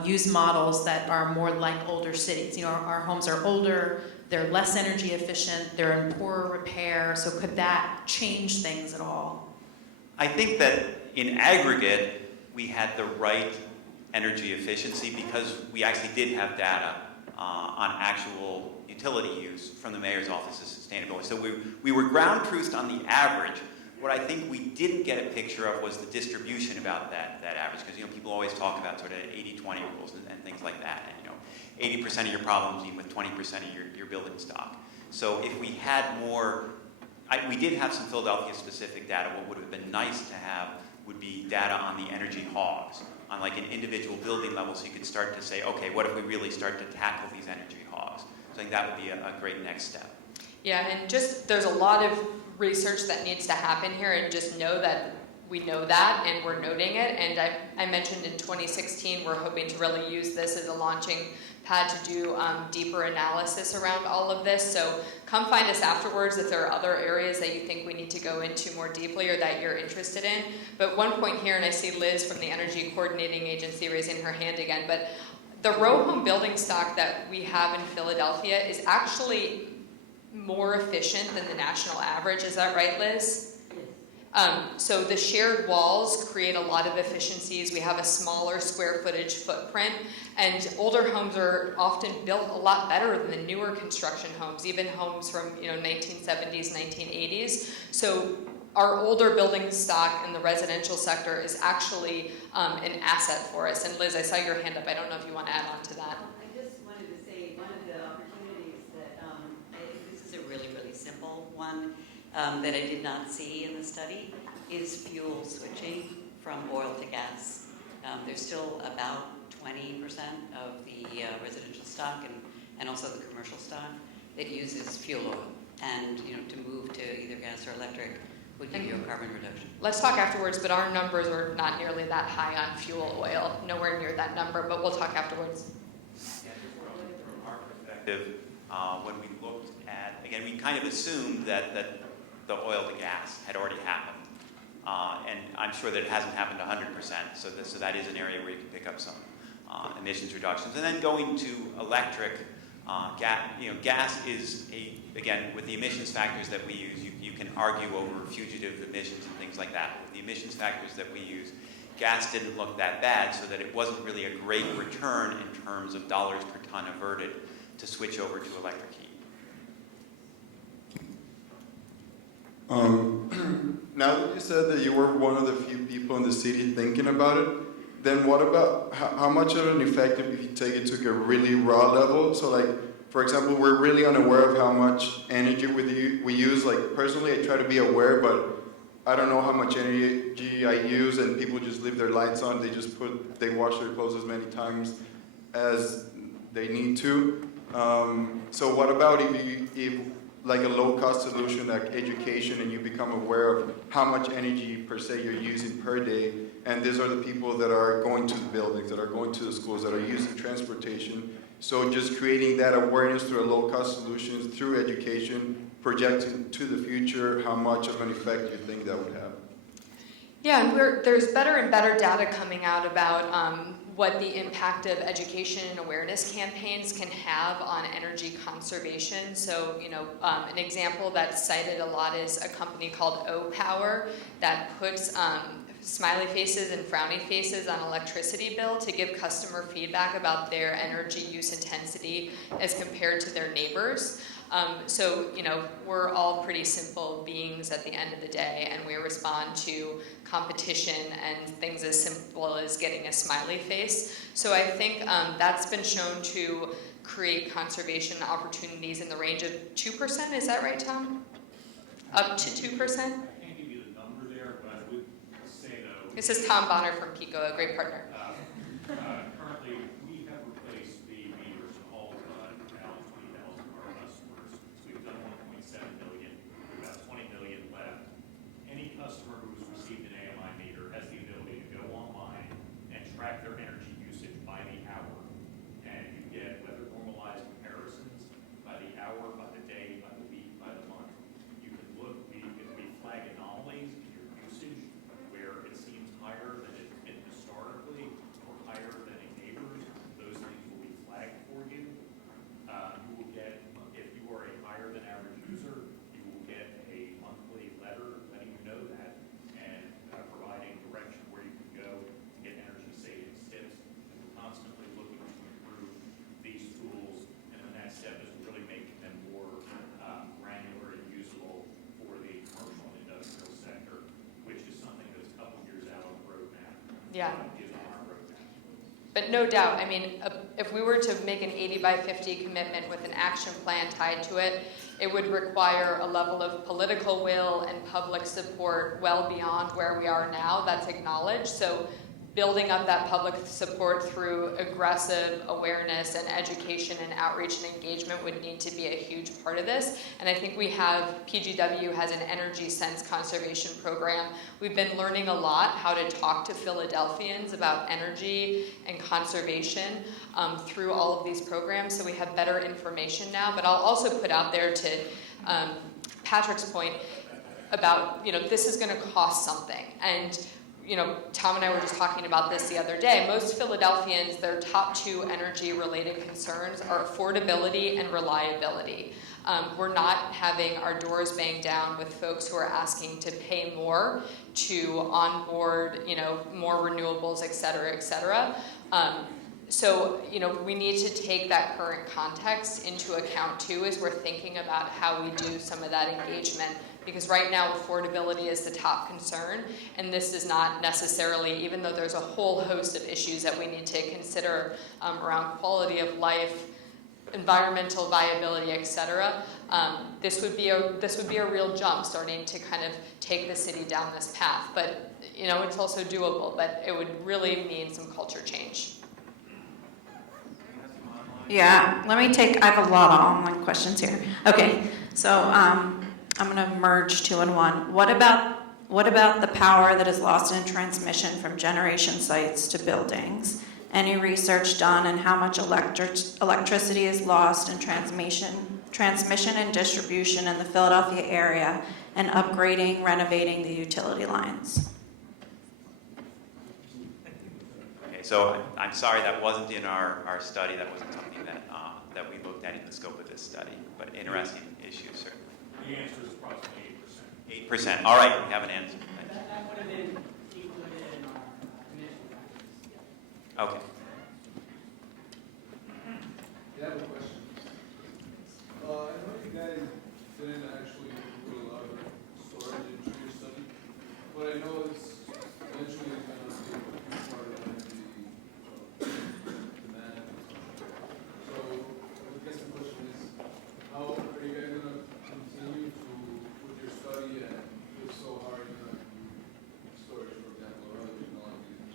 use models that are more like older cities? Our homes are older, they're less energy efficient, they're in poorer repair, so could that change things at all? I think that in aggregate, we had the right energy efficiency because we actually did have data on actual utility use from the Mayor's Office of Sustainability. So we were ground truthed on the average. What I think we didn't get a picture of was the distribution about that average, because people always talk about sort of 80-20 rules and things like that. And 80% of your problems even with 20% of your building stock. So if we had more, we did have some Philadelphia-specific data. What would have been nice to have would be data on the energy hogs, on like an individual building level, so you could start to say, okay, what if we really start to tackle these energy hogs? So I think that would be a great next step. Yeah, and just there's a lot of research that needs to happen here, and just know that we know that and we're noting it. And I mentioned in 2016 we're hoping to really use this as a launching pad to do deeper analysis around all of this. So come find us afterwards if there are other areas that you think we need to go into more deeply or that you're interested in. But one point here, and I see Liz from the Energy Coordinating Agency raising her hand again, but the row home building stock that we have in Philadelphia is actually more efficient than the national average. Is that right, Liz? So the shared walls create a lot of efficiencies. We have a smaller square footage footprint, and older homes are often built a lot better than the newer construction homes, even homes from 1970s, 1980s. So our older building stock in the residential sector is actually an asset for us. And Liz, I saw your hand up. I don't know if you want to add on to that. I just wanted to say one of the opportunities that I think this is a really, really simple one that I did not see in the study is fuel switching from oil to gas. There's still about 20% of the residential stock and also the commercial stock that uses fuel oil. And to move to either gas or electric would give you a carbon reduction. Let's talk afterwards, but our numbers are not nearly that high on fuel oil, nowhere near that number, but we'll talk afterwards. Yeah, from our perspective, when we looked at, again, we kind of assumed that the oil to gas had already happened. And I'm sure that it hasn't happened 100%, so that is an area where you can pick up some emissions reductions. And then going to electric, gas is, again, with the emissions factors that we use, you can argue over fugitive emissions and things like that. With the emissions factors that we use, gas didn't look that bad, so that it wasn't really a great return in terms of dollars per ton averted to switch over to electric heat. Now that you said that you were one of the few people in the city thinking about it, then what about how much of an effect if you take it to a really raw level? So like, for example, we're really unaware of how much energy we use. Like personally, I try to be aware, but I don't know how much energy I use, and people just leave their lights on. They wash their clothes as many times as they need to. So what about if like a low-cost solution like education, and you become aware of how much energy per se you're using per day, and these are the people that are going to the buildings, that are going to the schools, that are using transportation. So just creating that awareness through a low-cost solutions, through education, projecting to the future how much of an effect you think that would have. Yeah, and there's better and better data coming out about what the impact of education and awareness campaigns can have on energy conservation. So, an example that's cited a lot is a company called O-Power that puts smiley faces and frowny faces on electricity bill to give customer feedback about their energy use intensity as compared to their neighbors. So, we're all pretty simple beings at the end of the day, and we respond to competition and things as simple as getting a smiley face. So I think that's been shown to create conservation opportunities in the range of 2%. Is that right, Tom? Up to 2%? I can't give you the number there, but I would say, though... This is Tom Bonner from PICO, a great partner. Currently, we have replaced the meters in all of now 20,000 of our customers. So we've done 1.7 million. We've got 20 million left. Any customer who's received an AMI meter has the ability to go online and track their energy usage by the hour. And you get weather normalized comparisons by the hour, by the day, by the week, by the month. You can look, we flag anomalies in your usage where it seems higher than it's been historically, Yeah. is on our roadmap. But no doubt, I mean, if we were to make an 80 by 50 commitment with an action plan tied to it, it would require a level of political will and public support well beyond where we are now. That's acknowledged. So building up that public support through aggressive awareness and education and outreach and engagement would need to be a huge part of this. And I think we have, PGW has an energy sense conservation program. We've been learning a lot how to talk to Philadelphians about energy and conservation through all of these programs, so we have better information now. But I'll also put out there to Patrick's point about, this is gonna cost something. And Tom and I were just talking about this the other day. Most Philadelphians, their top 2 energy-related concerns are affordability and reliability. We're not having our doors banged down with folks who are asking to pay more to onboard, more renewables, et cetera, et cetera. So, we need to take that current context into account too as we're thinking about how we do some of that engagement. Because right now, affordability is the top concern, and this is not necessarily, even though there's a whole host of issues that we need to consider around quality of life, environmental viability, et cetera, this would be a real jump starting to kind of take the city down this path. But, it's also doable, but it would really need some culture change. Yeah, I have a lot of online questions here. Okay, so I'm going to merge 2 in 1. What about the power that is lost in transmission from generation sites to buildings? Any research done on how much electricity is lost in transmission and distribution in the Philadelphia area, and upgrading, renovating the utility lines? Okay, so I'm sorry that wasn't in our study. That wasn't something that we looked at in the scope of this study, but interesting issue, certainly. The answer is approximately 8%. 8%. All right, we have an answer. That would have been included in our initial practice. Okay. Yeah, I have a question. I know you guys didn't actually include a lot of storage into your study, but I know it's eventually going to be part of energy demand. So I guess the question is, how are you guys going to continue to put your study, and if so, how are you going to do storage, for example, or other technologies?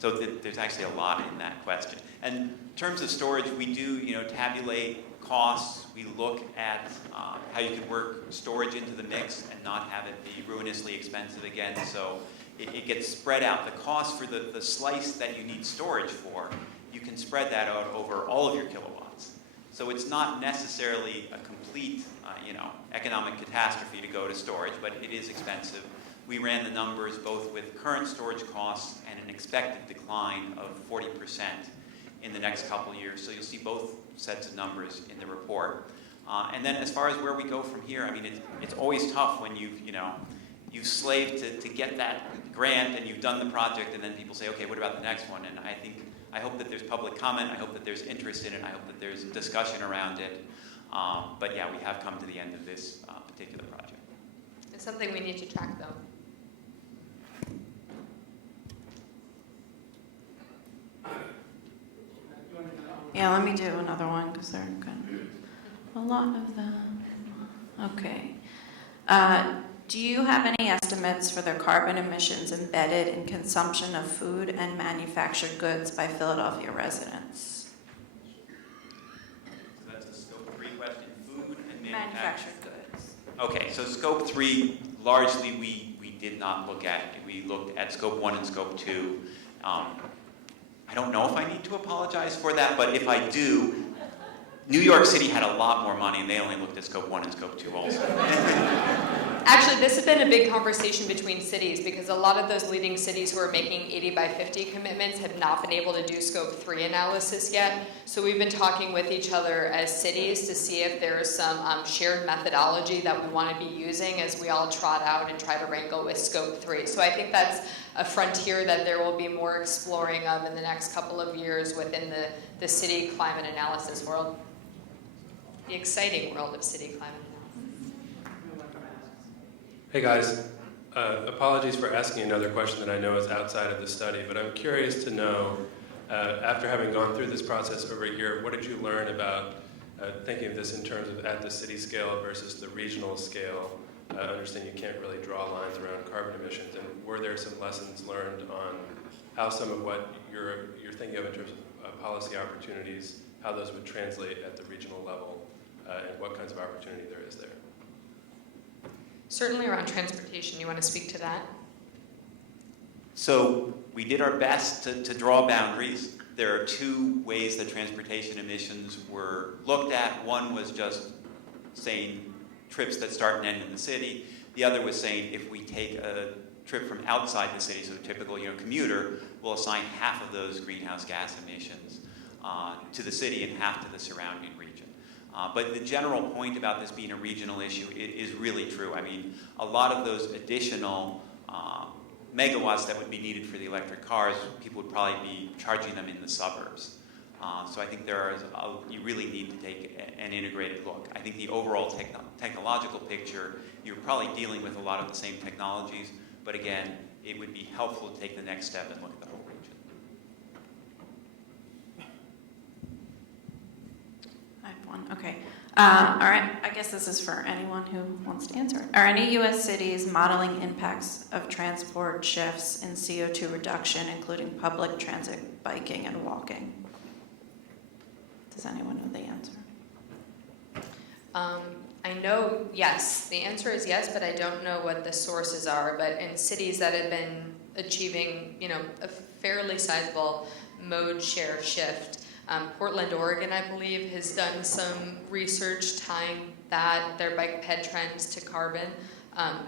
So there's actually a lot in that question. And in terms of storage, we do, tabulate costs. We look at how you can work storage into the mix and not have it be ruinously expensive again. So it gets spread out. The cost for the slice that you need storage for, you can spread that out over all of your kilowatts. So it's not necessarily a complete, economic catastrophe to go to storage, but it is expensive. We ran the numbers both with current storage costs and an expected decline of 40% in the next couple of years. So you'll see both sets of numbers in the report. And then as far as where we go from here, I mean, it's always tough when you've slaved to get that grant and you've done the project, and then people say, okay, what about the next one? And I hope that there's public comment. I hope that there's interest in it. I hope that there's discussion around it. But yeah, we have come to the end of this particular project. It's something we need to track, though. Yeah, let me do another one because there are kind of a lot of them. Okay. Do you have any estimates for the carbon emissions embedded in consumption of food and manufactured goods by Philadelphia residents? So that's a scope 3 question, food and Manufactured goods. Okay, so scope 3, largely we did not look at. We looked at scope 1 and scope 2. I don't know if I need to apologize for that, but if I do, New York City had a lot more money, and they only looked at scope 1 and scope 2 also. Actually, this has been a big conversation between cities because a lot of those leading cities who are making 80 by 50 commitments have not been able to do scope 3 analysis yet. So we've been talking with each other as cities to see if there is some shared methodology that we want to be using as we all trot out and try to wrangle with scope 3. So I think that's a frontier that there will be more exploring of in the next couple of years within the city climate analysis world. The exciting world of city climate analysis. Hey guys, Apologies for asking another question that I know is outside of the study, but I'm curious to know, after having gone through this process over a year, what did you learn about thinking of this in terms of at the city scale versus the regional scale? I understand you can't really draw lines around carbon emissions, and were there some lessons learned on how some of what you're thinking of in terms of policy opportunities, how those would translate at the regional level, and what kinds of opportunity there is there? Certainly around transportation. You want to speak to that? So we did our best to draw boundaries. There are two ways that transportation emissions were looked at. One was just saying trips that start and end in the city. The other was saying if we take a trip from outside the city, so a typical commuter, we'll assign half of those greenhouse gas emissions to the city and half to the surrounding region. But the general point about this being a regional issue is really true. I mean, a lot of those additional megawatts that would be needed for the electric cars, people would probably be charging them in the suburbs. So I think you really need to take an integrated look. I think the overall technological picture, you're probably dealing with a lot of the same technologies, but again, it would be helpful to take the next step and look at the whole region. I have one. Okay. All right. I guess this is for anyone who wants to answer it. Are any U.S. cities modeling impacts of transport shifts in CO2 reduction, including public transit, biking, and walking? Does anyone know the answer? I know yes. The answer is yes, but I don't know what the sources are. But in cities that have been achieving, a fairly sizable mode share shift, Portland, Oregon, I believe, has done some research tying their bike ped trends to carbon.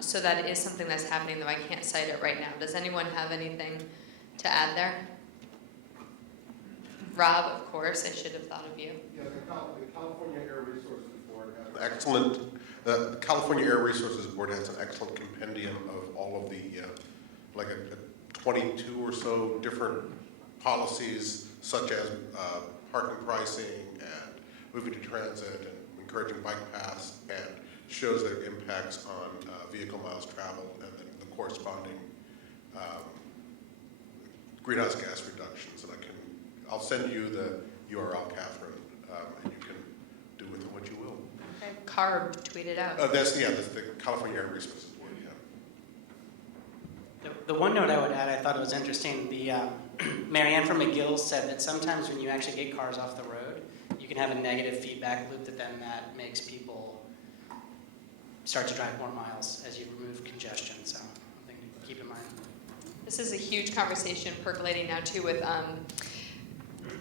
So that is something that's happening, though I can't cite it right now. Does anyone have anything to add there? Rob, of course, I should have thought of you. Yeah, the California Air Resources Board has the California Air Resources Board has an excellent compendium of all of the, like 22 or so different policies, such as parking pricing and moving to transit and encouraging bike paths, and shows their impacts on vehicle miles traveled and then the corresponding greenhouse gas reductions. And I'll send you the URL, Catherine, and you can do with it what you will. Okay. CARB, tweet it out. That's the California Air Resources Board, yeah. The one note I would add, I thought it was interesting, Marianne from McGill said that sometimes when you actually get cars off the road, you can have a negative feedback loop that makes people start to drive more miles as you remove congestion, so something to keep in mind. This is a huge conversation percolating now too with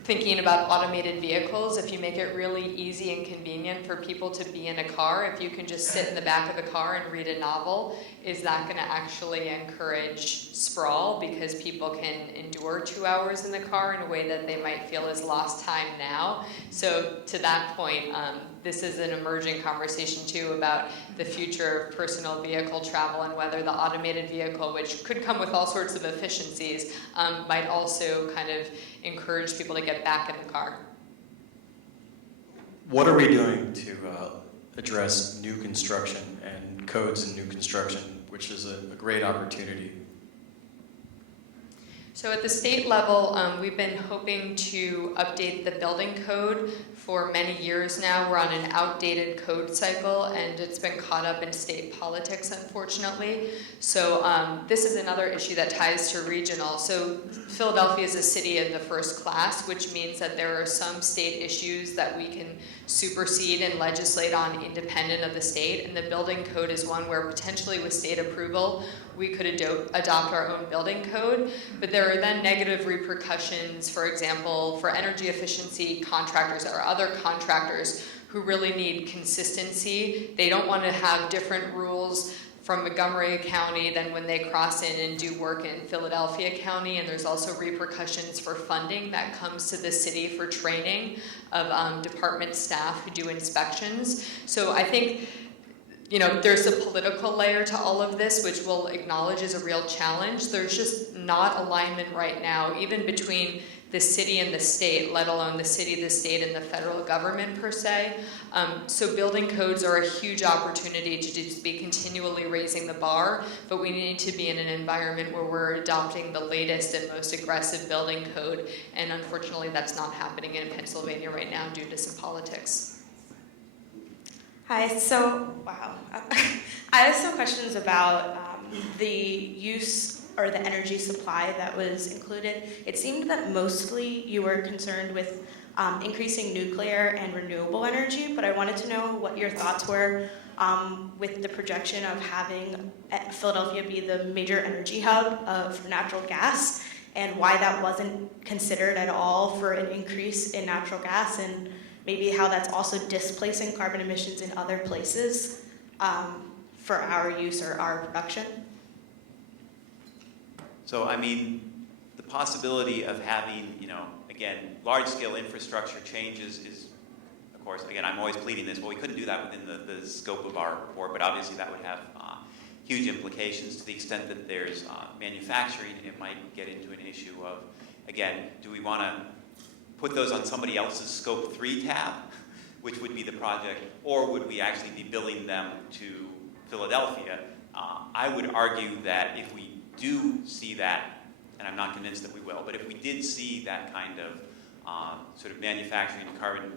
thinking about automated vehicles. If you make it really easy and convenient for people to be in a car, if you can just sit in the back of the car and read a novel, is that going to actually encourage sprawl because people can endure 2 hours in the car in a way that they might feel is lost time now? So to that point, this is an emerging conversation too about the future of personal vehicle travel and whether the automated vehicle, which could come with all sorts of efficiencies, might also kind of encourage people to get back in the car. What are we doing to address new construction and codes in new construction, which is a great opportunity? So at the state level, we've been hoping to update the building code for many years now. We're on an outdated code cycle, and it's been caught up in state politics, unfortunately. So this is another issue that ties to regional. So Philadelphia is a city of the first class, which means that there are some state issues that we can supersede and legislate on independent of the state. And the building code is one where potentially with state approval, we could adopt our own building code, but there are then negative repercussions, for example, for energy efficiency contractors or other contractors who really need consistency. They don't want to have different rules from Montgomery County than when they cross in and do work in Philadelphia County, and there's also repercussions for funding that comes to the city for training of department staff who do inspections. So I think there's a political layer to all of this, which we'll acknowledge is a real challenge. There's just not alignment right now, even between the city and the state, let alone the city, the state, and the federal government per se. So building codes are a huge opportunity to just be continually raising the bar, but we need to be in an environment where we're adopting the latest and most aggressive building code, and unfortunately that's not happening in Pennsylvania right now due to some politics. Hi, so, wow. I have some questions about the use or the energy supply that was included. It seemed that mostly you were concerned with increasing nuclear and renewable energy, but I wanted to know what your thoughts were with the projection of having Philadelphia be the major energy hub of natural gas, and why that wasn't considered at all for an increase in natural gas, and maybe how that's also displacing carbon emissions in other places for our use or our production. So, I mean, the possibility of having, again, large-scale infrastructure changes is, of course, again, I'm always pleading this, well, we couldn't do that within the scope of our report, but obviously that would have huge implications. To the extent that there's manufacturing, it might get into an issue of, again, do we want to put those on somebody else's Scope 3 tab, which would be the project, or would we actually be billing them to Philadelphia? I would argue that if we do see that, and I'm not convinced that we will, but if we did see that kind of sort of manufacturing, carbon,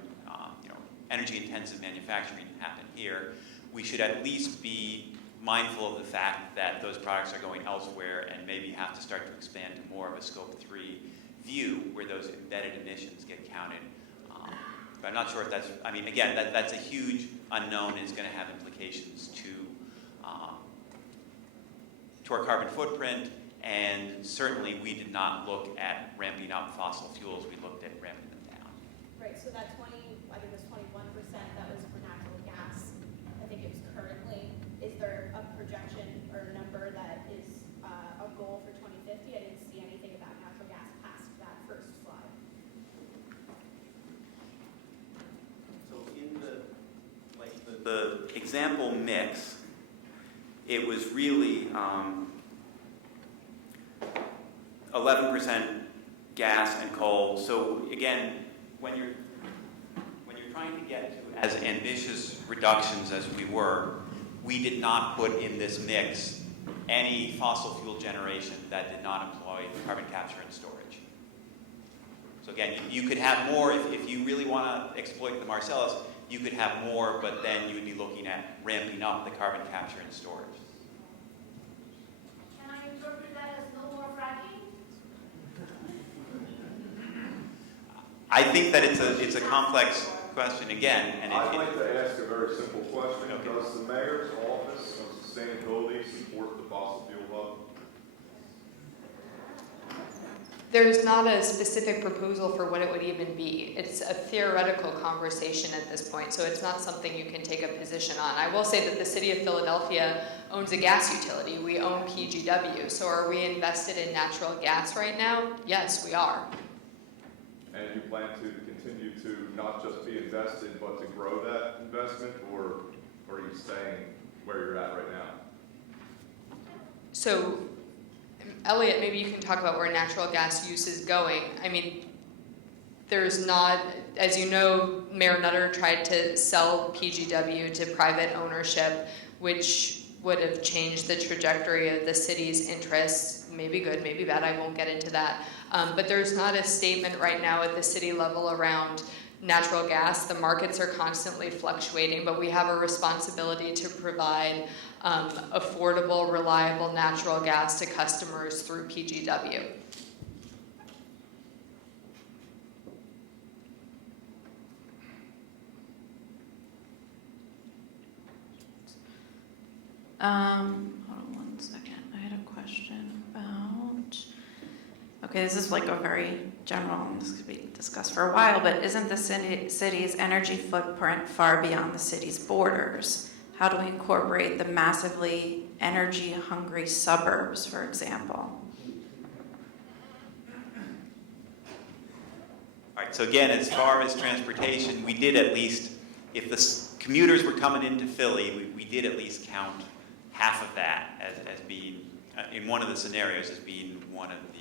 energy-intensive manufacturing happen here, we should at least be mindful of the fact that those products are going elsewhere and maybe have to start to expand to more of a Scope 3 view where those embedded emissions get counted. But I'm not sure if that's, I mean, again, that's a huge unknown and is going to have implications to our carbon footprint, and certainly we did not look at ramping up fossil fuels, we looked at ramping them down. Right, so that I think it was 21% that was for natural gas. I think it was currently. Is there a projection or a number that is a goal for 2050? I didn't see anything about natural gas past that first slide. So in the example mix, it was really 11% gas and coal. So again, when you're trying to get to as ambitious reductions as we were, we did not put in this mix any fossil fuel generation that did not employ carbon capture and storage. So again, you could have more if you really want to exploit the Marcellus. You could have more, but then you would be looking at ramping up the carbon capture and storage. Can I interpret that as no more fracking? I think that it's a complex question again. And I'd like to ask a very simple question. Okay. Does the mayor's office of sustainability support the fossil fuel hub? There's not a specific proposal for what it would even be. It's a theoretical conversation at this point, so it's not something you can take a position on. I will say that the city of Philadelphia owns a gas utility. We own PGW, so are we invested in natural gas right now? Yes, we are. And you plan to continue to not just be invested, but to grow that investment, or are you staying where you're at right now? So, Elliot, maybe you can talk about where natural gas use is going. I mean, there's not, as you know, Mayor Nutter tried to sell PGW to private ownership, which would have changed the trajectory of the city's interests. Maybe good, maybe bad, I won't get into that. But there's not a statement right now at the city level around natural gas. The markets are constantly fluctuating, but we have a responsibility to provide affordable, reliable natural gas to customers through PGW. Hold on one second. I had a question about. Okay, this is like a very general, and this could be discussed for a while, but isn't the city's energy footprint far beyond the city's borders? How do we incorporate the massively energy-hungry suburbs, for example? All right, so again, as far as transportation, we did at least, if the commuters were coming into Philly, we did at least count half of that as being, in one of the scenarios, as being one of the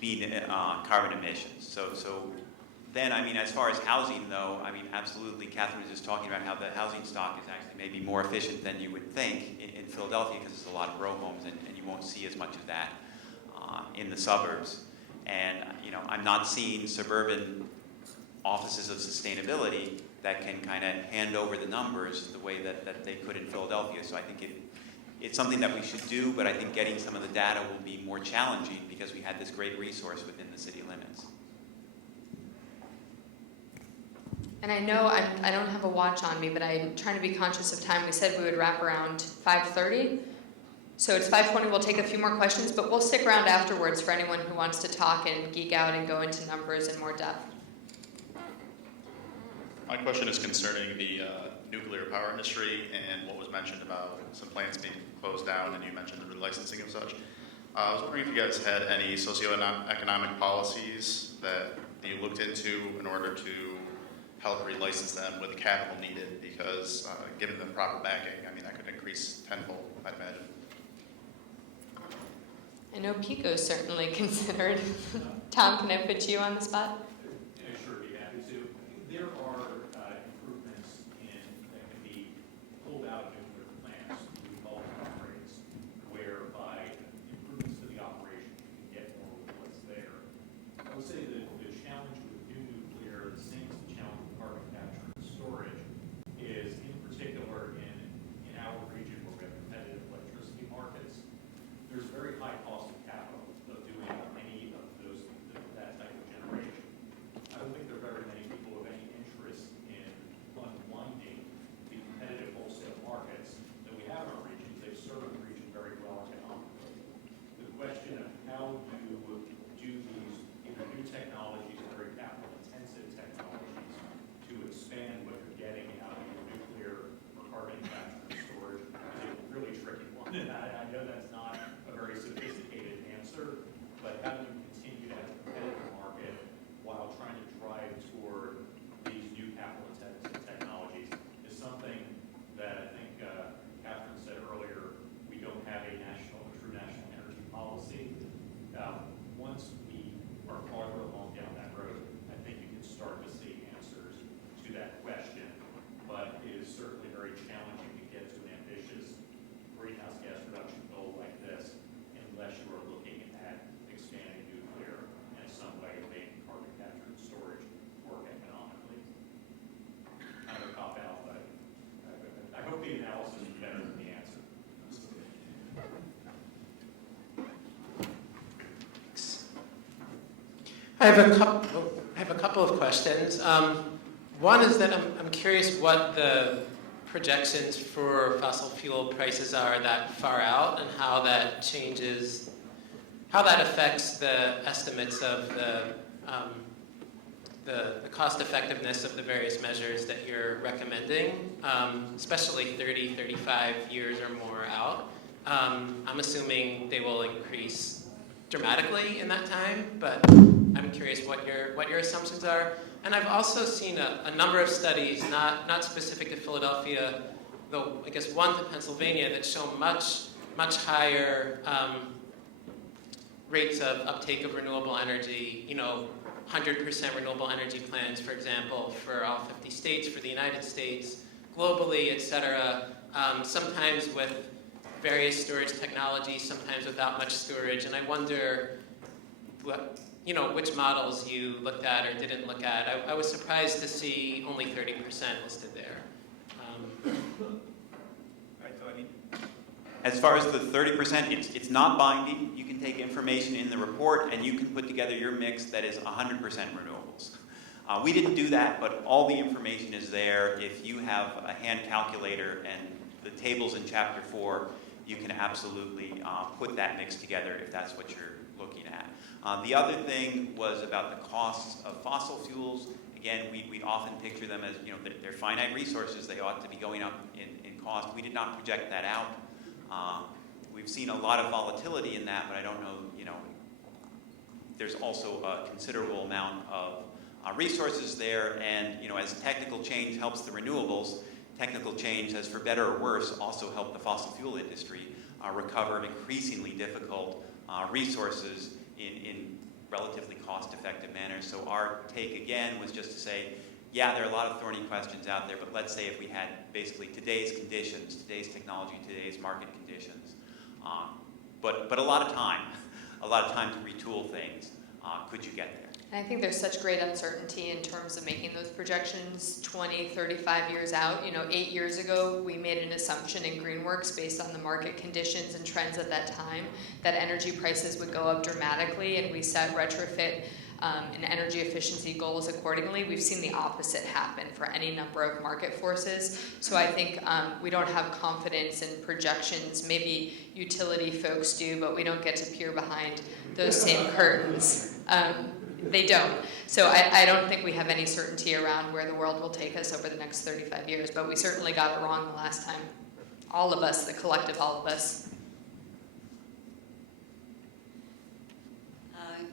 being carbon emissions. So then, I mean, as far as housing, though, I mean, absolutely, Catherine was just talking about how the housing stock is actually maybe more efficient than you would think in Philadelphia, because there's a lot of row homes, and you won't see as much of that in the suburbs. And, you know, I'm not seeing suburban offices of sustainability that can kind of hand over the numbers the way that they could in Philadelphia. So I think it's something that we should do, but I think getting some of the data will be more challenging because we had this great resource within the city limits. And I know I don't have a watch on me, but I'm trying to be conscious of time. We said we would wrap around 5:30. So it's 5:20. We'll take a few more questions, but we'll stick around afterwards for anyone who wants to talk and geek out and go into numbers in more depth. My question is concerning the nuclear power industry and what was mentioned about some plants being closed down, and you mentioned the relicensing of such. I was wondering if you guys had any socioeconomic policies that you looked into in order to help relicense them with the capital needed, because given the proper backing, I mean, that could increase tenfold, I'd imagine. I know Pico's certainly considered. Tom, can I put you on the spot? Yeah, sure, be happy to. There are improvements that can be pulled out of nuclear plants, we call them upgrades, whereby improvements to the operation can get more with what's there. I would say that the challenge with new nuclear, the same as the challenge with carbon capture and storage, is in particular in our region where we have competitive electricity markets, there's a very high cost of capital of doing any of that type of generation. I don't think there are very many people with any interest in unwinding the competitive wholesale markets that we have in our region. They've served the region very well economically. The question of how you do these either new technologies or very capital-intensive technologies to expand what you're getting out of your nuclear or carbon capture and storage is a really tricky one. And I know that's not a very sophisticated answer, but how do you continue to have a competitive market while trying to drive toward these new capital-intensive technologies is something that I think Catherine said earlier, we don't have a true national energy policy. Once we are farther along down that road, I think you can start to see answers to that question, but it is certainly very challenging to get to an ambitious greenhouse gas reduction goal like this unless you are looking at expanding nuclear and in some way making carbon capture and storage work economically. Kind of a cop-out, but I hope the analysis is better than the answer. I have a couple of questions. One is that I'm curious what the projections for fossil fuel prices are that far out, and how that changes, how that affects the estimates of the cost effectiveness of the various measures that you're recommending, especially 30, 35 years or more out. I'm assuming they will increase dramatically in that time, but I'm curious what your assumptions are. And I've also seen a number of studies, not specific to Philadelphia, though I guess one to Pennsylvania, that show much higher rates of uptake of renewable energy, 100% renewable energy plans, for example, for all 50 states, for the United States, globally, et cetera, sometimes with various storage technologies, sometimes without much storage. And I wonder which models you looked at or didn't look at. I was surprised to see only 30% listed there. As far as the 30%, it's not binding. You can take information in the report and you can put together your mix that is 100% renewables. We didn't do that, but all the information is there. If you have a hand calculator and the tables in Chapter 4, you can absolutely put that mix together if that's what you're looking at. The other thing was about the costs of fossil fuels. Again, we often picture them as, they're finite resources. They ought to be going up in cost. We did not project that out. We've seen a lot of volatility in that, but I don't know, there's also a considerable amount of resources there, and, as technical change helps the renewables, technical change has, for better or worse, also helped the fossil fuel industry recover increasingly difficult resources in relatively cost-effective manner. So our take again was just to say, yeah, there are a lot of thorny questions out there, but let's say if we had basically today's conditions, today's technology, today's market conditions, but a lot of time to retool things, could you get there? And I think there's such great uncertainty in terms of making those projections 20, 35 years out. 8 years ago, we made an assumption in Greenworks based on the market conditions and trends at that time that energy prices would go up dramatically, and we set retrofit and energy efficiency goals accordingly. We've seen the opposite happen for any number of market forces. So I think we don't have confidence in projections. Maybe utility folks do, but we don't get to peer behind those same curtains. They don't. So I don't think we have any certainty around where the world will take us over the next 35 years, but we certainly got it wrong the last time. All of us, the collective all of us.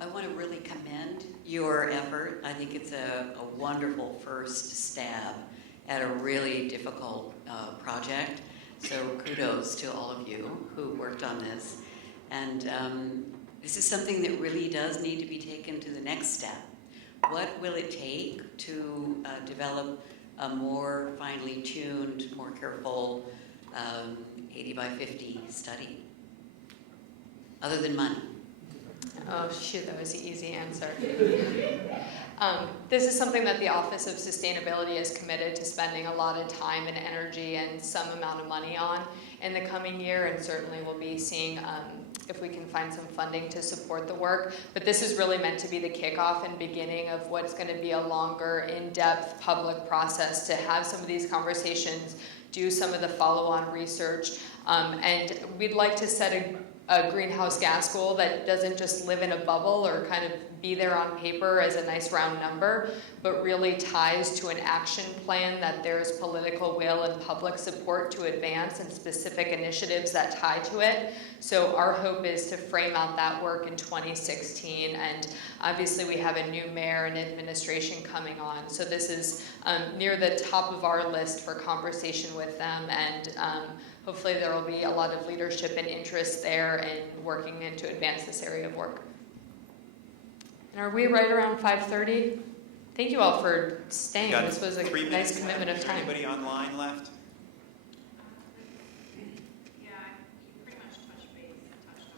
I want to really commend your effort. I think it's a wonderful first stab at a really difficult project. So kudos to all of you who worked on this. And this is something that really does need to be taken to the next step. What will it take to develop a more finely tuned, more careful 80 by 50 study? Other than money. Oh, shoot, that was the easy answer. This is something that the Office of Sustainability is committed to spending a lot of time and energy and some amount of money on in the coming year, and certainly we'll be seeing if we can find some funding to support the work. But this is really meant to be the kickoff and beginning of what's going to be a longer, in-depth public process to have some of these conversations, do some of the follow-on research, and we'd like to set a greenhouse gas goal that doesn't just live in a bubble or kind of be there on paper as a nice round number, but really ties to an action plan that there's political will and public support to advance and specific initiatives that tie to it. So our hope is to frame out that work in 2016, and obviously we have a new mayor and administration coming on. So this is near the top of our list for conversation with them, and hopefully there will be a lot of leadership and interest there in working in to advance this area of work. And are we right around 5:30? Thank you all for staying. This was a nice commitment of time. Anybody online left? Yeah, you pretty much touched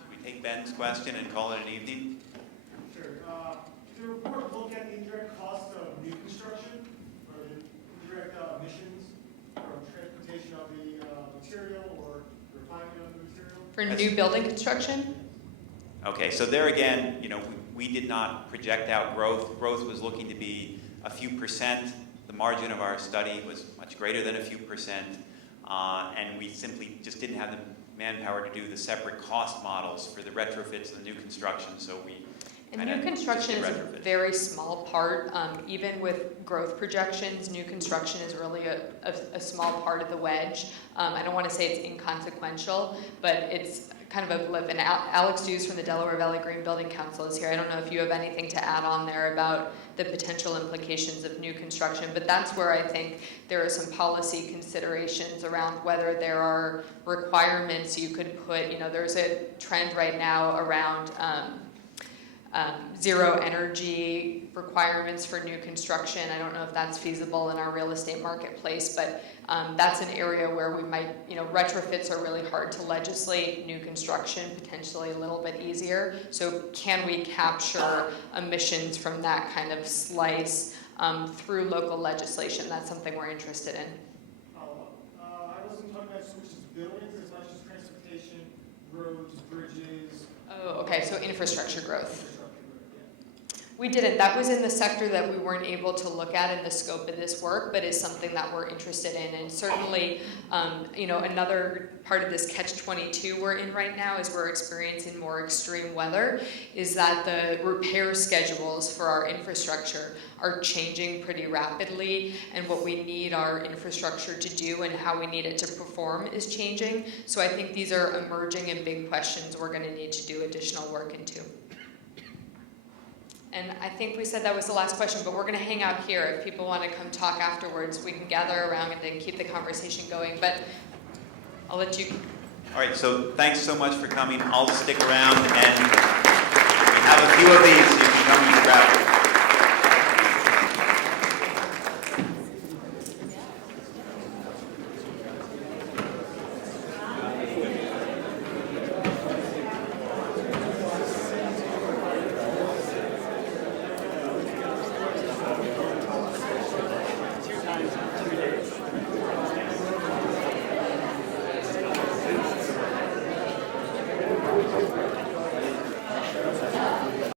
on. We take Ben's question and call it an evening. Sure. Did the report look at the indirect cost of new construction or the indirect emissions from transportation of the material or refinement of the material? For new building construction? Okay, so there again, we did not project out growth. Growth was looking to be a few percent. The margin of our study was much greater than a few percent, and we simply just didn't have the manpower to do the separate cost models for the retrofits and the new construction, so we And new construction is a very small part. Even with growth projections, new construction is really a small part of the wedge. I don't want to say it's inconsequential, but it's kind of a blip. And Alex Dews from the Delaware Valley Green Building Council is here. I don't know if you have anything to add on there about the potential implications of new construction, but that's where I think there are some policy considerations around whether there are requirements you could put. There's a trend right now around zero energy requirements for new construction. I don't know if that's feasible in our real estate marketplace, but that's an area where we might, retrofits are really hard to legislate, new construction potentially a little bit easier. So can we capture emissions from that kind of slice through local legislation? That's something we're interested in. I wasn't talking about so much as buildings as much as transportation, roads, bridges. Oh, okay, so infrastructure growth. We didn't. That was in the sector that we weren't able to look at in the scope of this work, but is something that we're interested in. And certainly, another part of this catch-22 we're in right now is we're experiencing more extreme weather, is that the repair schedules for our infrastructure are changing pretty rapidly, and what we need our infrastructure to do and how we need it to perform is changing. So I think these are emerging and big questions we're going to need to do additional work into. And I think we said that was the last question, but we're going to hang out here. If people want to come talk afterwards, we can gather around and then keep the conversation going. But I'll let you. All right, so thanks so much for coming. I'll stick around, and we have a few of these.